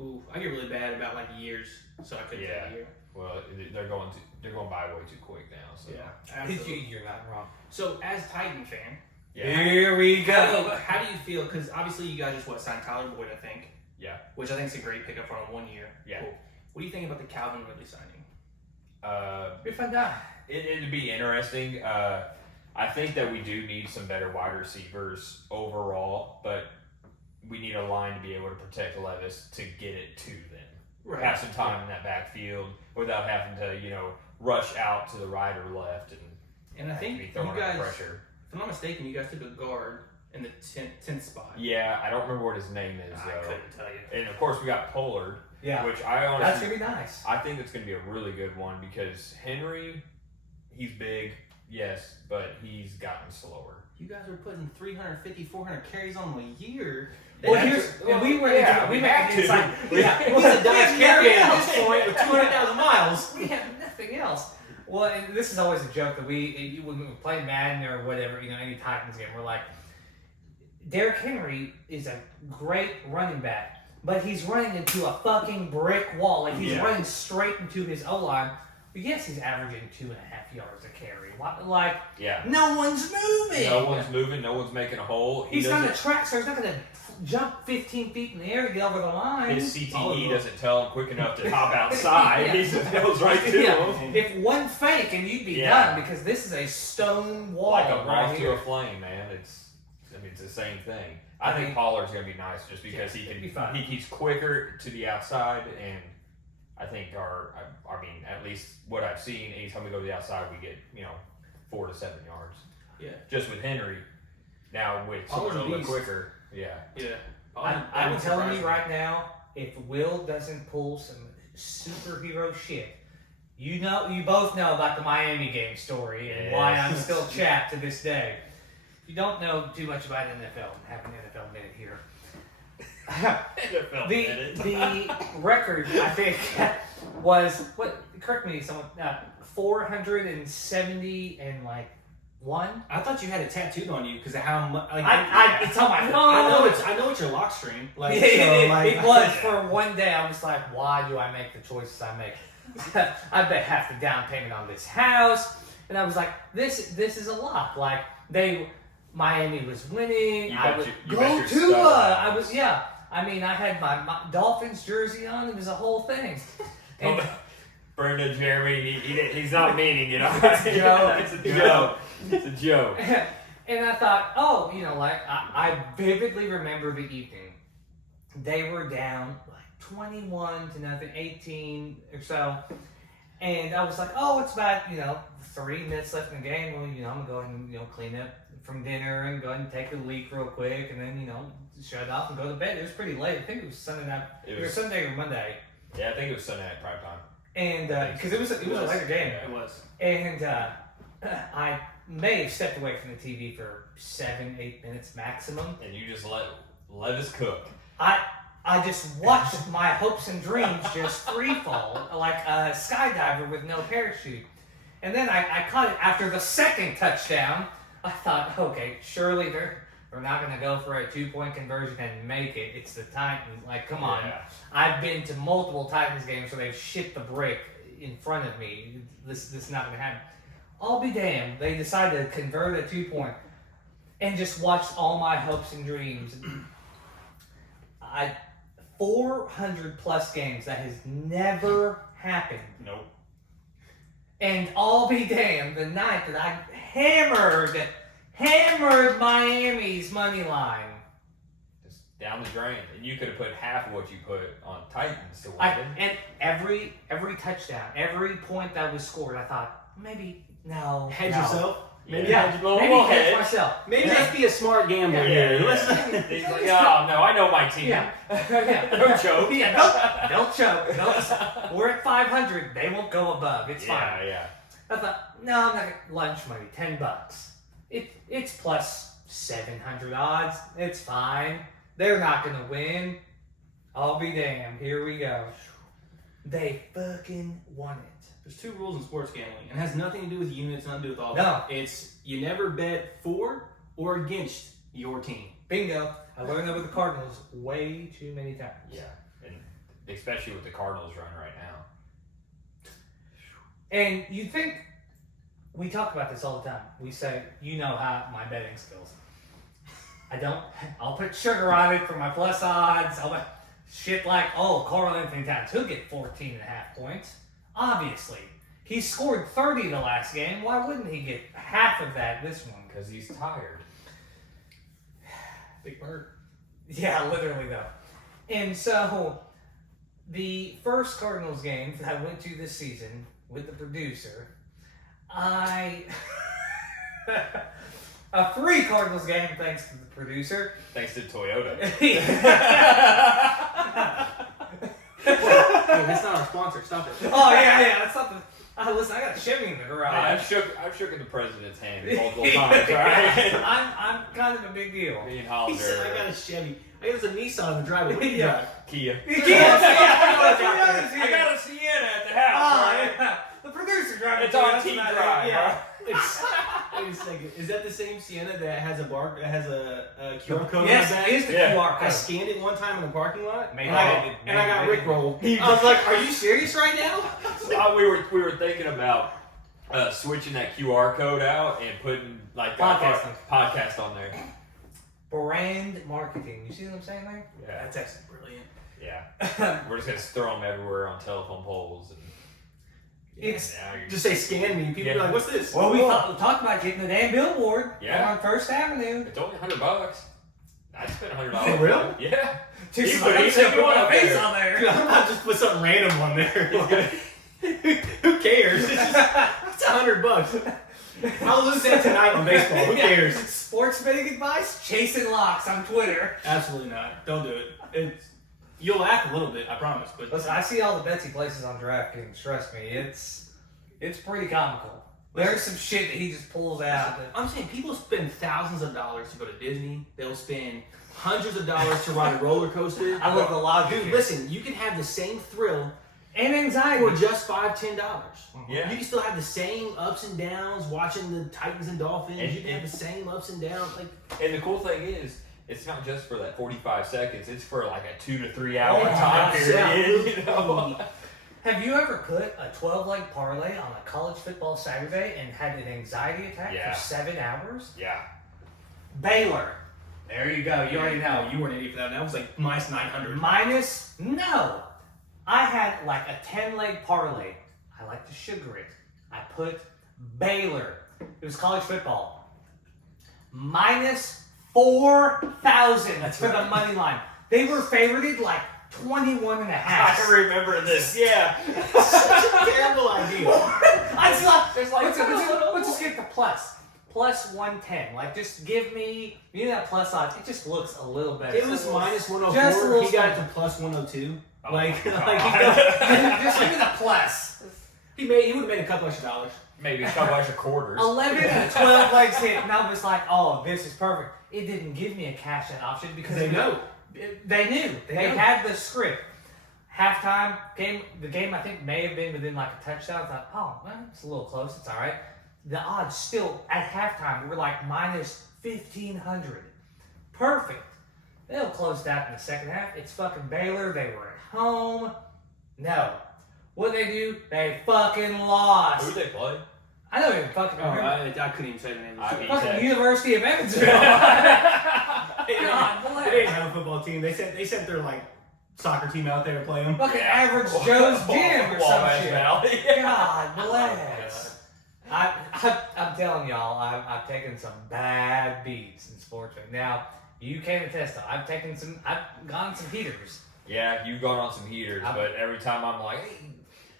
Ooh, I get really bad about years, so I couldn't tell you. Well, they're going by way too quick now. So Yeah. Absolutely. You're not wrong. So as Titan fan, Here we go. how do you feel? Because obviously you guys just signed Tyler Boyd, I think. Yeah. Which I think is a great pickup for him 1 year. Yeah. Cool. What do you think about the Calvin Ridley signing? Be a fun guy. It'd be interesting. I think that we do need some better wide receivers overall, but we need a line to be able to protect Levis to get it to them. Right. Have some time in that backfield without having to, rush out to the right or left And I think be you throwing guys, pressure. if I'm not mistaken, you guys took a guard in the 10th spot. Yeah, I don't remember what his name is I though. couldn't tell you. And of course we got Pollard, Yeah. which I honestly That's going to be nice. I think it's going to be a really good one because Henry, he's big, yes, but he's gotten slower. You guys were putting 350, 400 carries on him a year. We made we have to. inside. He's a Dodge Carrier at this point with 200,000 miles. We have nothing else. Well, and this is always a joke that when we play Madden or whatever, any Titans game, we're like, Derrick Henry is a great running back, but he's running into a fucking brick wall. He's running straight into his O-line. But yes, he's averaging 2.5 yards a carry. No one's moving. No one's moving. No one's making a hole. He's not a track, so he's not going to jump 15 feet in the air to get over the line. His CTE doesn't tell him quick enough to hop outside. He just goes right to him. If one fake and you'd be done, because this is a stone wall. Like a right moth here. to a flame, man. It's the same thing. I think Pollard's going to be nice just because he keeps quicker to the outside, and I think at least what I've seen, anytime we go to the outside, we get 4 to 7 yards. Yeah. Just with Henry. Now with someone a little bit quicker. Yeah. Yeah. I'm telling you right now, if Will doesn't pull some superhero shit, you both know about the Miami game story and why I'm still chapped to this day. If you don't know too much about NFL, have an NFL minute here. The record, I think, was correct me, someone 471. I thought you had it tattooed on you because of how much. It's on my phone. I know it's your lock screen. It was for one day. I was like, why do I make the choices I make? I have the down payment on this house. And I was like, this is a lock. Like Miami was winning. You I bet would you go bet your Tua. stud I was I mean, I had my Dolphins jersey on. It was a whole thing. And, Brenda, Jeremy, he's not meaning it. It's a joke. It's a joke. It's a joke. and I thought, oh, like I vividly remember the evening. They were down like 21-0, 18 or so. And I was like, oh, it's about, 3 minutes left in the game. Well, I'm going to go ahead and, clean up from dinner and go ahead and take a leak real quick and then, shut it off and go to bed. It was pretty late. I think it was Sunday night. It was Sunday or Monday. Yeah, I think it was Sunday night prime time. And because it was a later game. It was. And I may have stepped away from the TV for 7-8 minutes maximum. And you just let us cook. I just watched my hopes and dreams just free fall like a skydiver with no parachute. And then I caught it after the second touchdown. I thought, okay, surely they're not going to go for a 2-point conversion and make it. It's the Titans. Like, come on. Yeah. I've been to multiple Titans games where they've shipped the brick in front of me. This is not going to happen. I'll be damned. They decided to convert a 2-point and just watched all my hopes and dreams. 400 plus games, that has never happened. Nope. And I'll be damned, the night that I hammered Miami's money line. Just down the drain. And you could have put half of what you put on Titans to win. And every touchdown, every point that was scored, I thought, maybe, no. Hedge no. yourself. Maybe hedge myself. Maybe just be a smart gambler here. Listen. He's like, oh, no, I know my team. Yeah. Don't choke. Yeah, don't choke. We're at 500. They won't go above. It's fine. Yeah. I thought, no, I'm not gonna lunch money, $10. It's plus 700 odds. It's fine. They're not gonna win. I'll be damned. Here we go. They fucking won it. There's 2 rules in sports gambling. It has nothing to do with units, nothing to do with all No. that. It's you never bet for or against your team. Bingo. I learned that with the Cardinals way too many times. Yeah. And especially with the Cardinals run right now. And you think, we talk about this all the time. We say, how my betting skills. I'll put sugar on it for my plus odds. I'll bet shit like, Carl Anthony Towns, he'll get 14.5 points. Obviously. He scored 30 the last game. Why wouldn't he get half of that this one? Because he's tired. Big bird. Yeah, literally though. And so, the first Cardinals game that I went to this season with the producer, a free Cardinals game thanks to the producer. Thanks to Toyota. Hey, that's not our sponsor. Stop it. Oh yeah, that's something. Listen, I got a Chevy in the garage. Hey, I've shook the president's hand multiple times. Right? I'm kind of a big deal. Me and He Hollander. said, I got a Chevy. I got a Nissan in the driveway. What do you drive? Kia. Yeah, I got a Sienna at the house. Oh, right? yeah. The producer drives. It's on That's T about it. drive. Yeah. Wait a second. Is that the same Sienna that has a QR code Yes, on the back? it is the Yeah. QR I code. scanned it one time in the parking lot, Maybe and I I did. got rickrolled. I was like, "Are you serious right now?" We were thinking about switching that QR code out and putting like Podcast. our podcast on there. Brand marketing. You see what I'm saying there? Yeah. That's actually brilliant. Yeah. We're just gonna throw them everywhere on telephone poles. And, It's now you're Just say scan me. People are like, "What's this?" well, we talked about getting the damn billboard Yeah. on First Avenue. It's only $100. I'd spend $100. For real? Yeah. Just He like, put I'm gonna put one my up face there. on there. Dude, I'm not just put something random on there. Who cares? It's $100. I'll lose that tonight on baseball. Who cares? Sports betting advice? ChasinLocks on Twitter. Absolutely not. Don't do it. You'll laugh a little bit, I promise. But Listen, I see all the bets he places on DraftKings. Trust me, it's pretty comical. There's some shit that he just pulls out. I'm saying people spend thousands of dollars to go to Disney. They'll spend hundreds of dollars to ride a roller coaster. I love the logic. Dude, listen, you can have the same thrill And anxiety. for just $5-10. Yeah. You can still have the same ups and downs watching the Titans and Dolphins. And- you can have the same ups and downs. Like, And the cool thing is, it's not just for that 45 seconds. It's for like a 2 to 3 hour Oh, time period. You absolutely. know? Have you ever put a 12-leg parlay on a college football Saturday and had an anxiety attack for 7 hours? Yeah. Baylor. There you go. You already know. You were an idiot for that. That was like minus 900. No. I had like a 10-leg parlay. I like to sugar it. I put Baylor. It was college football. Minus 4,000 for the money line. They were favorited like 21 and a half. I remember this. Yeah. Such a terrible idea. I thought, let's just get the plus. Plus 110. Like, just give me, that plus odds. It just looks a little better. It was minus Just a 104. little He got it to plus 102. Oh like my Just give me the plus. he would have made a couple extra dollars. Maybe a couple extra quarters. 11 and 12 legs hit, and I was like, oh, this is perfect. It didn't give me a cash out option because They know. They knew. They know. had the script. Halftime game, the game I think may have been within like a touchdown. I thought, oh, well, it's a little close. It's all right. The odds still at halftime were like minus 1,500. Perfect. They'll close that in the second half. It's fucking Baylor. They were at home. No. What they do? They fucking lost. Who did they play? I don't even fucking Oh, remember. I couldn't even say the name of the team. Fucking University of Evansville. God They bless. didn't have a football team. They sent their like soccer team out there to play them. Fucking average Joe's gym or some Wabash shit. Valley. God bless. I'm telling y'all, I've taken some bad beats in sports right now. You can't attest to. I've gone some heaters. Yeah, you've gone on some heaters, but every time I'm like, hey,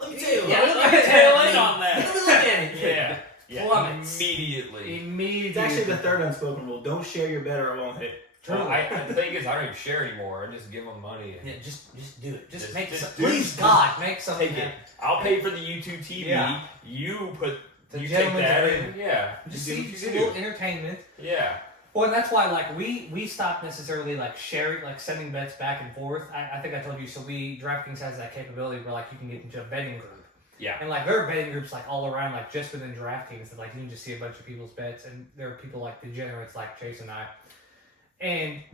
Let me tell you. Yeah, let me tail in on Let me that. look at it. Yeah, Plummets. immediately. It's actually the third unspoken rule. Don't share your bet or it won't hit. Well, the thing is, I don't even share anymore. I just give them money. Yeah, just do it. Just Just- make just some. do it. Please, God, make something. Take it. I'll pay for the YouTube TV. Yeah. You put. The You take gentleman's that. agreement. Yeah. Just do see what you just a do. little entertainment. Yeah. Well, and that's why, like, we stopped necessarily, like, sharing, like, sending bets back and forth. I think I told you, so DraftKings has that capability where, like, you can get into a betting group. Yeah. And, like, there are betting groups, like, all around, like, just within DraftKings that, like, you can just see a bunch of people's bets. And there are people, like, degenerates like Chase and I.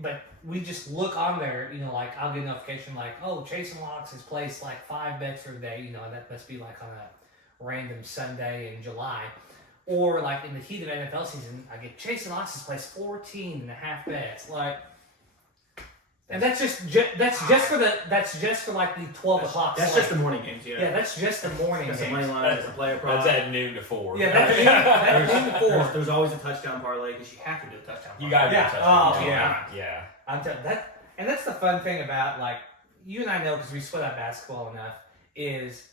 But we just look on there, like, I'll get a notification, like, oh, ChasinLocks has placed, like, 5 bets for the day, and that must be, like, on a random Sunday in July. Or, like, in the heat of NFL season, I get ChasinLocks has placed 14 and a half bets. Like, and that's just for like the 12 o'clock. That's slate. just the morning games, yeah. Yeah, that's just the morning That's the games. money line. That's the player prop. That's at noon to 4. Yeah, that's noon to 4. There's always a touchdown parlay because you have to do a touchdown parlay. You gotta do Yeah. a touchdown. Oh, yeah. Yeah. I'm telling that, and that's the fun thing about, like, you and I know because we split out basketball enough. Is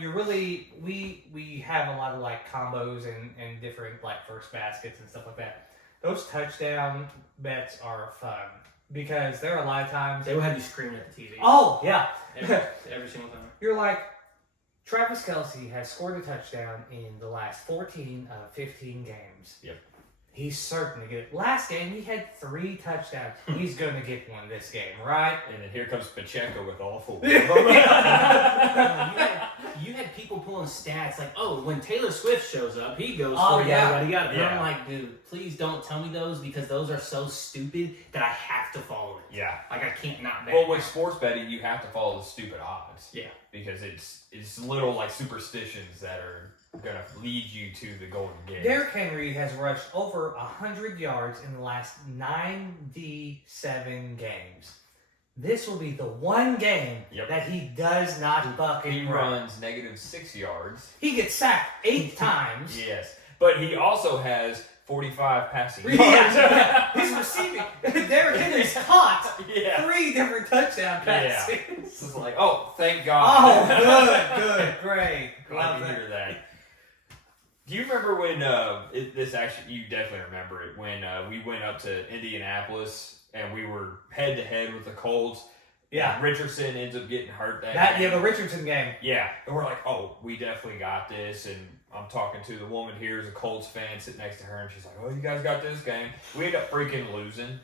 you're really we have a lot of like combos and different like first baskets and stuff like that. Those touchdown bets are fun because there are a lot of times They will have you screaming at the TV. Oh yeah, Every single time. you're like, Travis Kelce has scored a touchdown in the last 14 of 15 games. Yep. He's certain to get it. Last game, he had 3 touchdowns. He's going to get one this game, right? And then here comes Pacheco with all 4. You had people pulling stats like, oh, when Taylor Swift shows up, he goes Oh, for yeah. yada yada. And Yeah. I'm like, dude, please don't tell me those because those are so stupid that I have to follow it. Yeah. Like I can't not bet. Well, with sports betting, you have to follow the stupid odds. Yeah. Because it's little like superstitions that are gonna lead you to the golden gate. Derrick Henry has rushed over 100 yards in the last 97 games. This will be the one game Yep. that he does not fucking He run. runs -6 yards. He gets sacked 8 times. Yes. But he also has 45 passing yards. Yeah. He's receiving. Derrick Henry's caught Yeah. 3 different touchdown Yeah. passes. It's like, oh, thank Oh, God. good, great. Glad Love to that. hear that. Do you remember when, this actually, you definitely remember it, when we went up to Indianapolis and we were head-to-head with the Colts? Yeah. Richardson ends up getting hurt that Yeah, game. the Richardson game. Yeah, and we're like, oh, we definitely got this. And I'm talking to the woman here who's a Colts fan sitting next to her, and she's like, oh, you guys got this game. We end up freaking losing.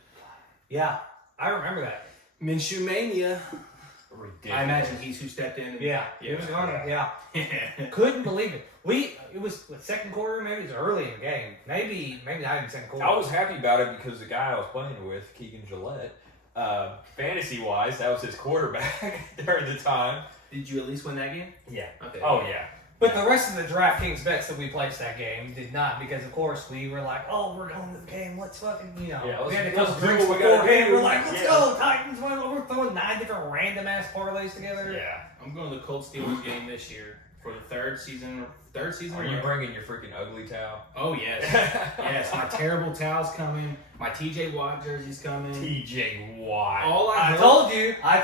Yeah, I remember that. Minshew Mania. Ridiculous. I imagine he's who stepped in. And, Yeah, it was gone. Yeah, yeah. couldn't believe it. It was what, second quarter, maybe it was early in the game. Maybe not even second quarter. I was happy about it because the guy I was playing with, Keegan Gillette, fantasy-wise, that was his quarterback during the time. Did you at least win that game? Yeah. Okay. Oh yeah. But the rest of the DraftKings bets that we placed that game did not, because of course we were like, oh, we're going to the game. Let's fucking, we had a couple let's do drinks what we gotta beforehand. do. We're like, let's Yeah. go, Titans. We're throwing 9 different random ass parlays together. Yeah. I'm going to the Colts Steelers game this year for the third season. Are you bringing your freaking ugly towel? Oh yes, yes. My terrible towel's coming. My TJ Watt jersey's coming. TJ Watt. I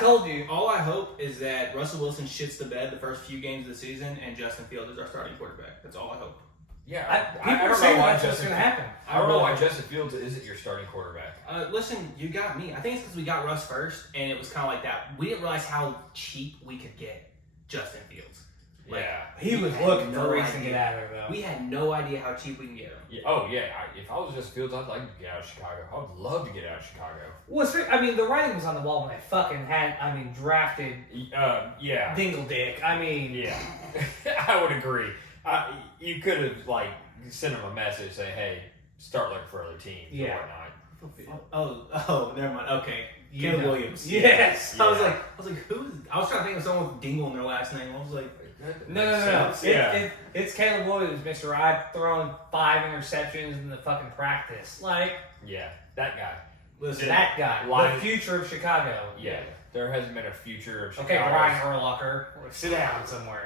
told you. All I hope is that Russell Wilson shits the bed the first few games of the season, and Justin Fields is our starting quarterback. That's all I hope. Yeah, People I are don't saying know why that's what's Justin. going to happen. I don't know why Justin Fields isn't your starting quarterback. Listen, you got me. I think it's because we got Russ first, and it was kind of like that. We didn't realize how cheap we could get Justin Fields. Like, Yeah. He was had looking no for a reason to idea. get out of there, though. We had no idea how cheap we can get him. Yeah. Oh yeah. If I was Justin Fields, I'd like to get out of Chicago. I would love to get out of Chicago. Well, I mean, the writing was on the wall when they fucking drafted Yeah. Dingle Dick. I mean, Yeah. I would agree. You could have like sent him a message saying, "Hey, start looking for other teams or Yeah. whatnot." Oh, never mind. Okay, You Caleb know. Williams. Yes. Yeah. I was like, who's? I was trying to think of someone with Dingle in their last name. I was like, No. Yeah. It's Caleb Williams, Mr. I've thrown 5 interceptions in the fucking practice. Like, Yeah. That guy. listen, that guy. Line- The future of Chicago. Yeah. There hasn't been a future of Chicago. Okay, Brian Urlacher. Sit down somewhere.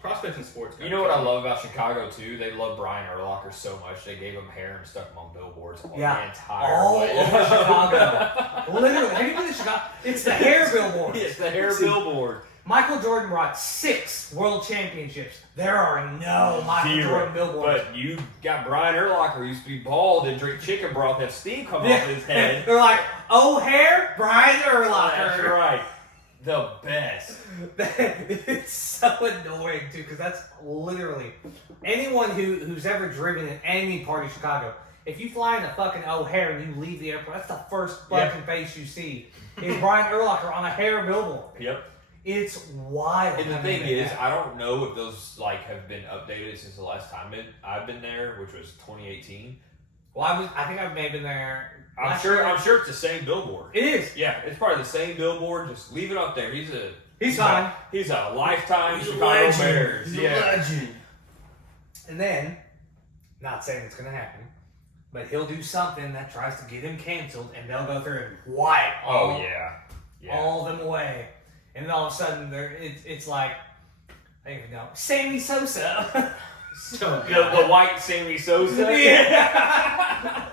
prospects in sports. You know what I love about Chicago too? They love Brian Urlacher so much they gave him hair and stuck him on billboards the entire All way. over Chicago. Literally, have you been to Chicago? It's the hair billboard. It's the hair billboard. Michael Jordan brought 6 world championships. There are no Michael Jordan billboards. But you got Brian Urlacher who used to be bald and drink chicken broth, have steam come off his head. They're like, oh, hair, Brian Urlacher. That's right. The best. It's so annoying too, because that's literally anyone who's ever driven in any part of Chicago. If you fly in a fucking O'Hare and you leave the airport, that's the first fucking face you see is Brian Urlacher on a hair billboard. Yep. It's wild. And the thing is, I don't know if those like have been updated since the last time I've been there, which was 2018. Well, I think I may have been there. I'm sure it's the same billboard. It is. Yeah, it's probably the same billboard. Just leave it up there. He's fine. He's a lifetime He's a Chicago legend. Bears. He's a Yeah. legend. And then, not saying it's gonna happen, but he'll do something that tries to get him canceled, and they'll go through and wipe Oh yeah. all of them away. And then all of a sudden, it's like, I don't even know, Sammy Sosa. So The white Sammy Sosa. Yeah.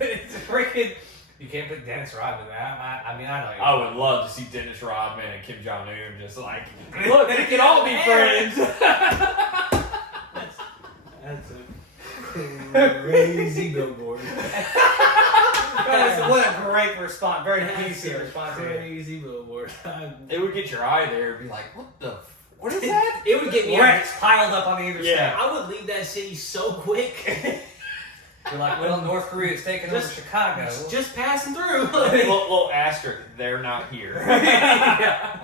It's freaking. You can't put Dennis Rodman in that. I mean, I know. I would love to see Dennis Rodman and Kim Jong Un just like, look, we can all be friends. That's a crazy billboard. What a great response. Very PC response. Crazy billboard. It would get your eye there and be like, what is that? It would get me. Wrecks piled up on the interstate. Yeah. I would leave that city so quick. You're like, well, North Korea's taking over Chicago. Just passing through. little asterisk, they're not here. Yeah.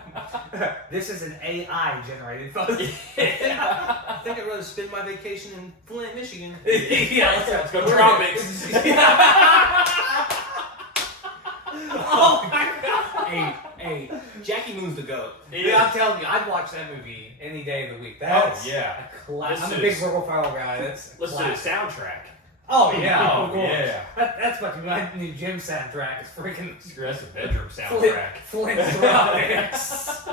This is an AI generated photo. I think I'd rather spend my vacation in Flint, Michigan. Yeah, Let's go tropics. Oh my god. Hey, Jackie Moon's the GOAT. Yeah, I'm telling you, I'd watch that movie any day of the week. That's yeah. I'm a big Will Ferrell guy. Let's do the classic. soundtrack. Oh yeah, Oh, of course. yeah. That's what my new gym soundtrack is freaking That's the bedroom soundtrack. Flint Tropics.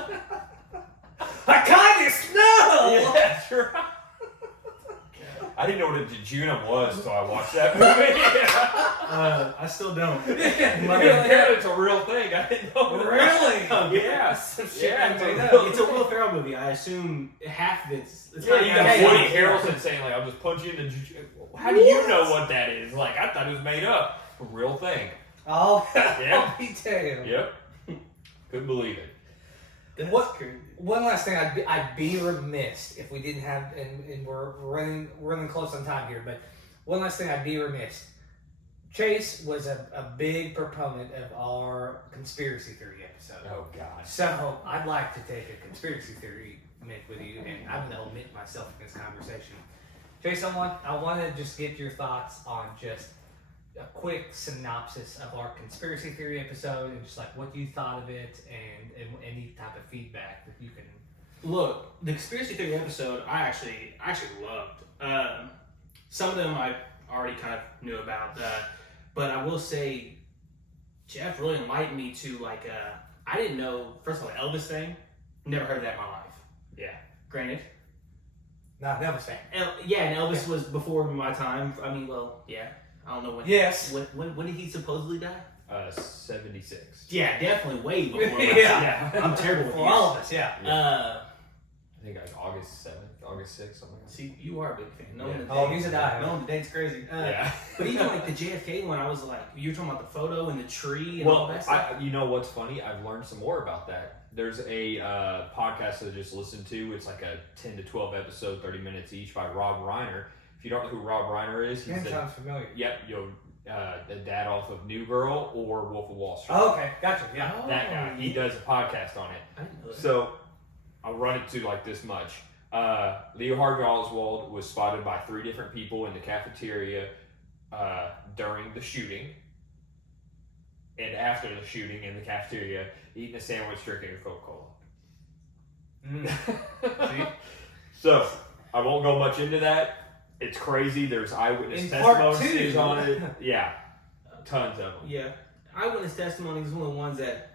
I kind of smell. Yeah, that's right. I didn't know what a jejunum was until I watched that movie. I still don't. Yeah, it's a real thing. I didn't know. Really? Yeah. Some shit Yeah, I it's made a up. real- It's a Will Ferrell movie. I assume half of it's Yeah, you got Yeah, Woody yeah. Harrelson saying like, "I'll just punch you in the." How do you know what that is? Like, I thought it was made up. A real thing. Oh, Yeah. I'll be damned. Yep. Couldn't believe it. That's What- crazy. One last thing, I'd be remiss if we didn't have, and we're running close on time here, but one last thing, I'd be remiss. Chase was a big proponent of our conspiracy theory episode. Oh God. So I'd like to take a conspiracy theory myth with you, and I'm going to omit myself in this conversation. Chase, I want to just get your thoughts on just a quick synopsis of our conspiracy theory episode and just like what you thought of it and any type of feedback that you can. Look, the conspiracy theory episode I actually loved. Some of them I already kind of knew about, but I will say Jeff really enlightened me to like I didn't know, first of all, the Elvis thing. Never heard of that in my life. Yeah. Granted. Not never saying. Yeah, and Elvis was before my time. I mean, well, yeah. I don't know when. Yes. When did he supposedly die? 76. Yeah, definitely way before my Yeah. time. I'm terrible with For years. all of us, yeah. I think like August 7th, August 6th, something like that. See, you are a big fan. No Yeah. one Oh, he's a die. No, the date's crazy. Yeah. But even like the JFK one, I was like, you were talking about the photo and the tree and all Well, that stuff. you know what's funny? I've learned some more about that. There's a podcast that I just listened to. It's like a 10 to 12 episode, 30 minutes each by Rob Reiner. If you don't know who Rob Reiner is, he's Sounds familiar. the dad off of New Girl or Wolf of Wall Street. Oh, okay, gotcha. Yeah. That guy. He does a podcast on it. I didn't know that. So I'll run it to like this much. Leo Harvey Oswald was spotted by 3 different people in the cafeteria during the shooting and after the shooting in the cafeteria, eating a sandwich, drinking a Coca-Cola. See? So I won't go much into that. It's crazy. There's eyewitness In part testimonies 2. on it. Yeah, tons of them. Yeah, eyewitness testimony is one of the ones that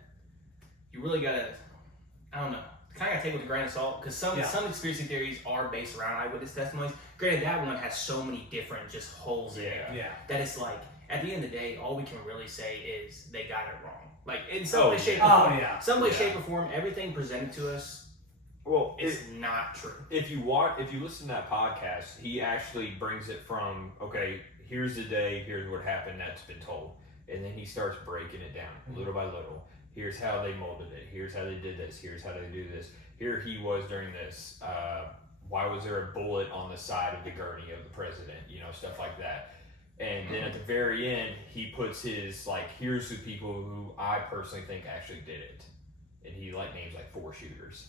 you really gotta, I don't know, kind of gotta take with a grain of salt, because some conspiracy theories are based around eyewitness testimonies. Granted, that one has so many different just holes in it Yeah. that it's like, at the end of the day, all we can really say is they got it wrong. Like in some way, shape, or Oh, form, yeah. some way, shape, or form, everything presented to us Well, is not true. if you listen to that podcast, he actually brings it from, okay, here's the day, here's what happened, that's been told. And then he starts breaking it down little by little. Here's how they molded it. Here's how they did this. Here's how they do this. Here he was during this. Why was there a bullet on the side of the gurney of the president? You know, stuff like that. And then at the very end, he puts his, like, here's the people who I personally think actually did it. And he, like, names, like, 4 shooters.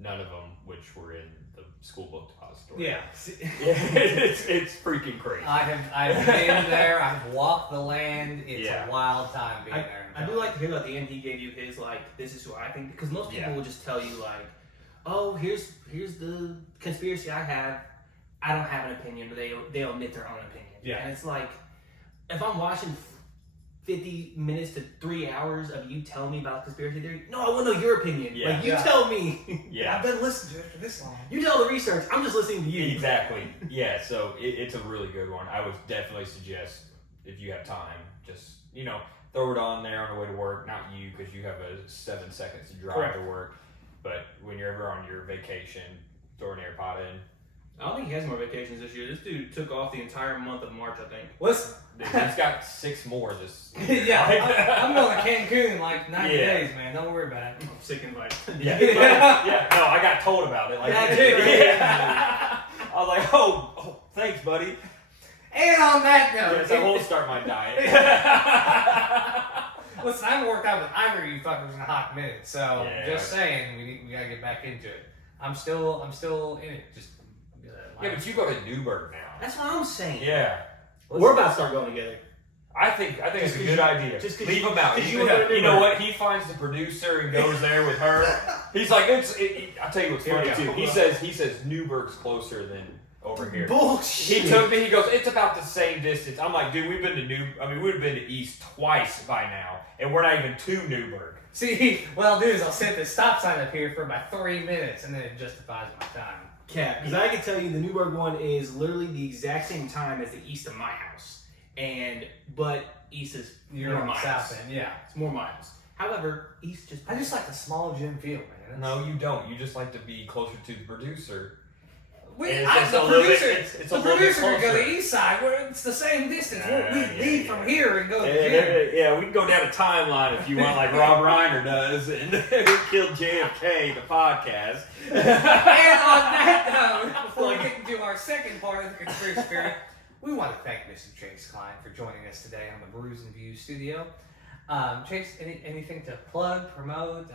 None of them which were in the school book depository. Yeah. it's freaking crazy. I've been there. I've walked the land. It's a wild time being there. I do like to hear that at the end he gave you his, like, this is who I think, because most people will just tell you, like, oh, here's the conspiracy I have. I don't have an opinion, but they'll admit their own opinion. Yeah. And it's like, if I'm watching 50 minutes to 3 hours of you telling me about conspiracy theory, no, I want to know your opinion. Yeah. Like, you tell me. Yeah. I've been listening to it for this long. You tell the research. I'm just listening to you. Exactly. Yeah, so it's a really good one. I would definitely suggest, if you have time, just, you know, throw it on there on the way to work. Not you, because you have a 7 seconds to drive to work. But when you're ever on your vacation, throw an AirPod in. I don't think he has more vacations this year. This dude took off the entire month of March, I think. Listen. Dude, he's got 6 more this year. Yeah, I'm going to Cancun in like 90 days, man. Don't worry about it. I'm sick and like. Yeah. No, I got told about it. Like, Yeah, dude. yeah. I was like, oh, thanks, buddy. And on that note, Yes, I won't start my diet. listen, I haven't worked out with either of you fuckers in a hot minute, so Yeah. just saying, we gotta get back into it. I'm still in it. Just Yeah, but you go to Newburgh now. That's what I'm saying. Yeah. We're about to start going together. I think it's a good idea. just 'cause Leave you- him out. 'cause You, you wanna you know remember. what? He finds the producer and goes there with her. He's like, I'll tell you what's Here we funny go. too. He says Newburgh's closer than over here. Bullshit. He took me. He goes, it's about the same distance. I'm like, dude, we've been to we've been to East twice by now, and we're not even to Newburgh. see, what I'll do is I'll set the stop sign up here for about 3 minutes, and then it justifies my time. Cat, because I can tell you the Newburgh one is literally the exact same time as the east of my house, but east is You're more on the miles. south end, yeah. It's more miles. However, east just. I just like the small gym feel, man. No, you don't. You just like to be closer to the producer. Wait, It's the a little bit- producer, it's a the little bit producer could go to closer. the east side where it's the same distance. We Yeah, leave yeah. from here and go to the gym. Yeah, we can go down a timeline if you want, like Rob Reiner does, and who killed JFK, the podcast. And on that note, before we get into our second part of the conspiracy theory, we want to thank Mr. Chase Cline for joining us today on the Brews View studio. Chase, anything to plug, promote,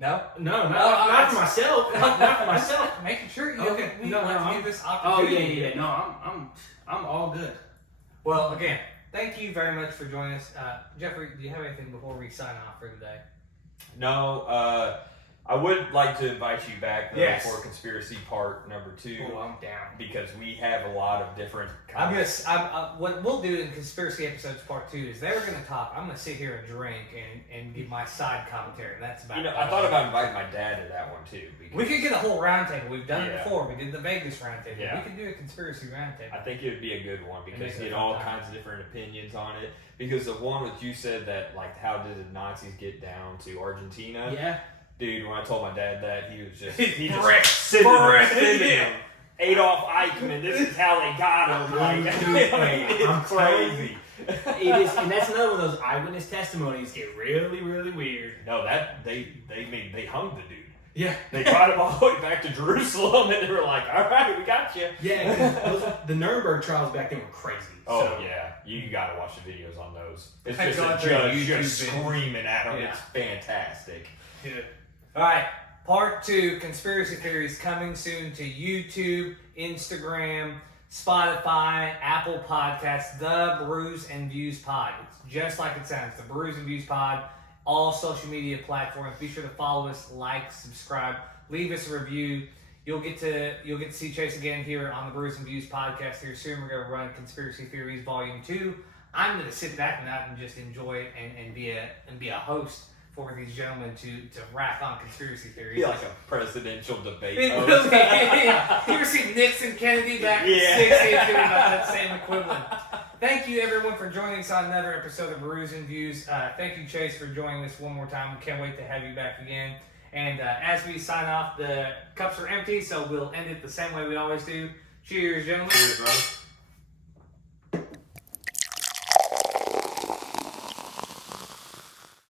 No? No, not for myself. Not for myself. Making sure you Okay. we No, like to I'm- give this Oh opportunity. yeah. No, I'm all good. Well, again, thank you very much for joining us. Jeffrey, do you have anything before we sign off for today? No, I would like to invite you back though, Yes. for conspiracy part number 2. Oh, I'm down. Because we have a lot of different I'm what we'll do in conspiracy episodes part 2 is they're going to talk. I'm going to sit here and drink and give my side commentary. That's about. You know, it. I thought about inviting my dad to that one too. Because We could get a whole roundtable. We've done it Yeah. before. We did the Vegas roundtable. Yeah. We could do a conspiracy roundtable. I think it would be a good one because makes you it get a all fun time. kinds of different opinions on it. Because the one with you said that, like, how did the Nazis get down to Argentina? Yeah. Dude, when I told my dad that, he was just Brick. sending him. Adolf Eichmann, this is how they got him. Like, Dude, I'm it's crazy. It is, and that's another one of those eyewitness testimonies get really, really weird. No, that they hung the dude. Yeah. They brought him all the way back to Jerusalem, and they were like, "All right, we got you." Yeah, 'cause the Nuremberg trials back then were crazy. Oh so. yeah, you got to watch the videos on those. It's Thank just a God for judge YouTube just videos. screaming at him. Yeah. It's fantastic. Yeah. All right, part 2, conspiracy theories coming soon to YouTube, Instagram, Spotify, Apple Podcasts, the Brews and Views Pod. It's just like it sounds, the Brews and Views Pod, all social media platforms. Be sure to follow us, like, subscribe, leave us a review. You'll get to see Chase again here on the Brews and Views podcast here soon. We're going to run Conspiracy Theories Volume 2. I'm going to sit back and just enjoy it and be a host for these gentlemen to rack on conspiracy theories. Be like a presidential debate It host. will be. You ever see Nixon, Kennedy back in the Yeah. 60s doing about that same equivalent? Thank you, everyone, for joining us on another episode of Brews and Views. Thank you, Chase, for joining us one more time. We can't wait to have you back again. And as we sign off, the cups are empty, so we'll end it the same way we always do. Cheers, gentlemen. Cheers, brother.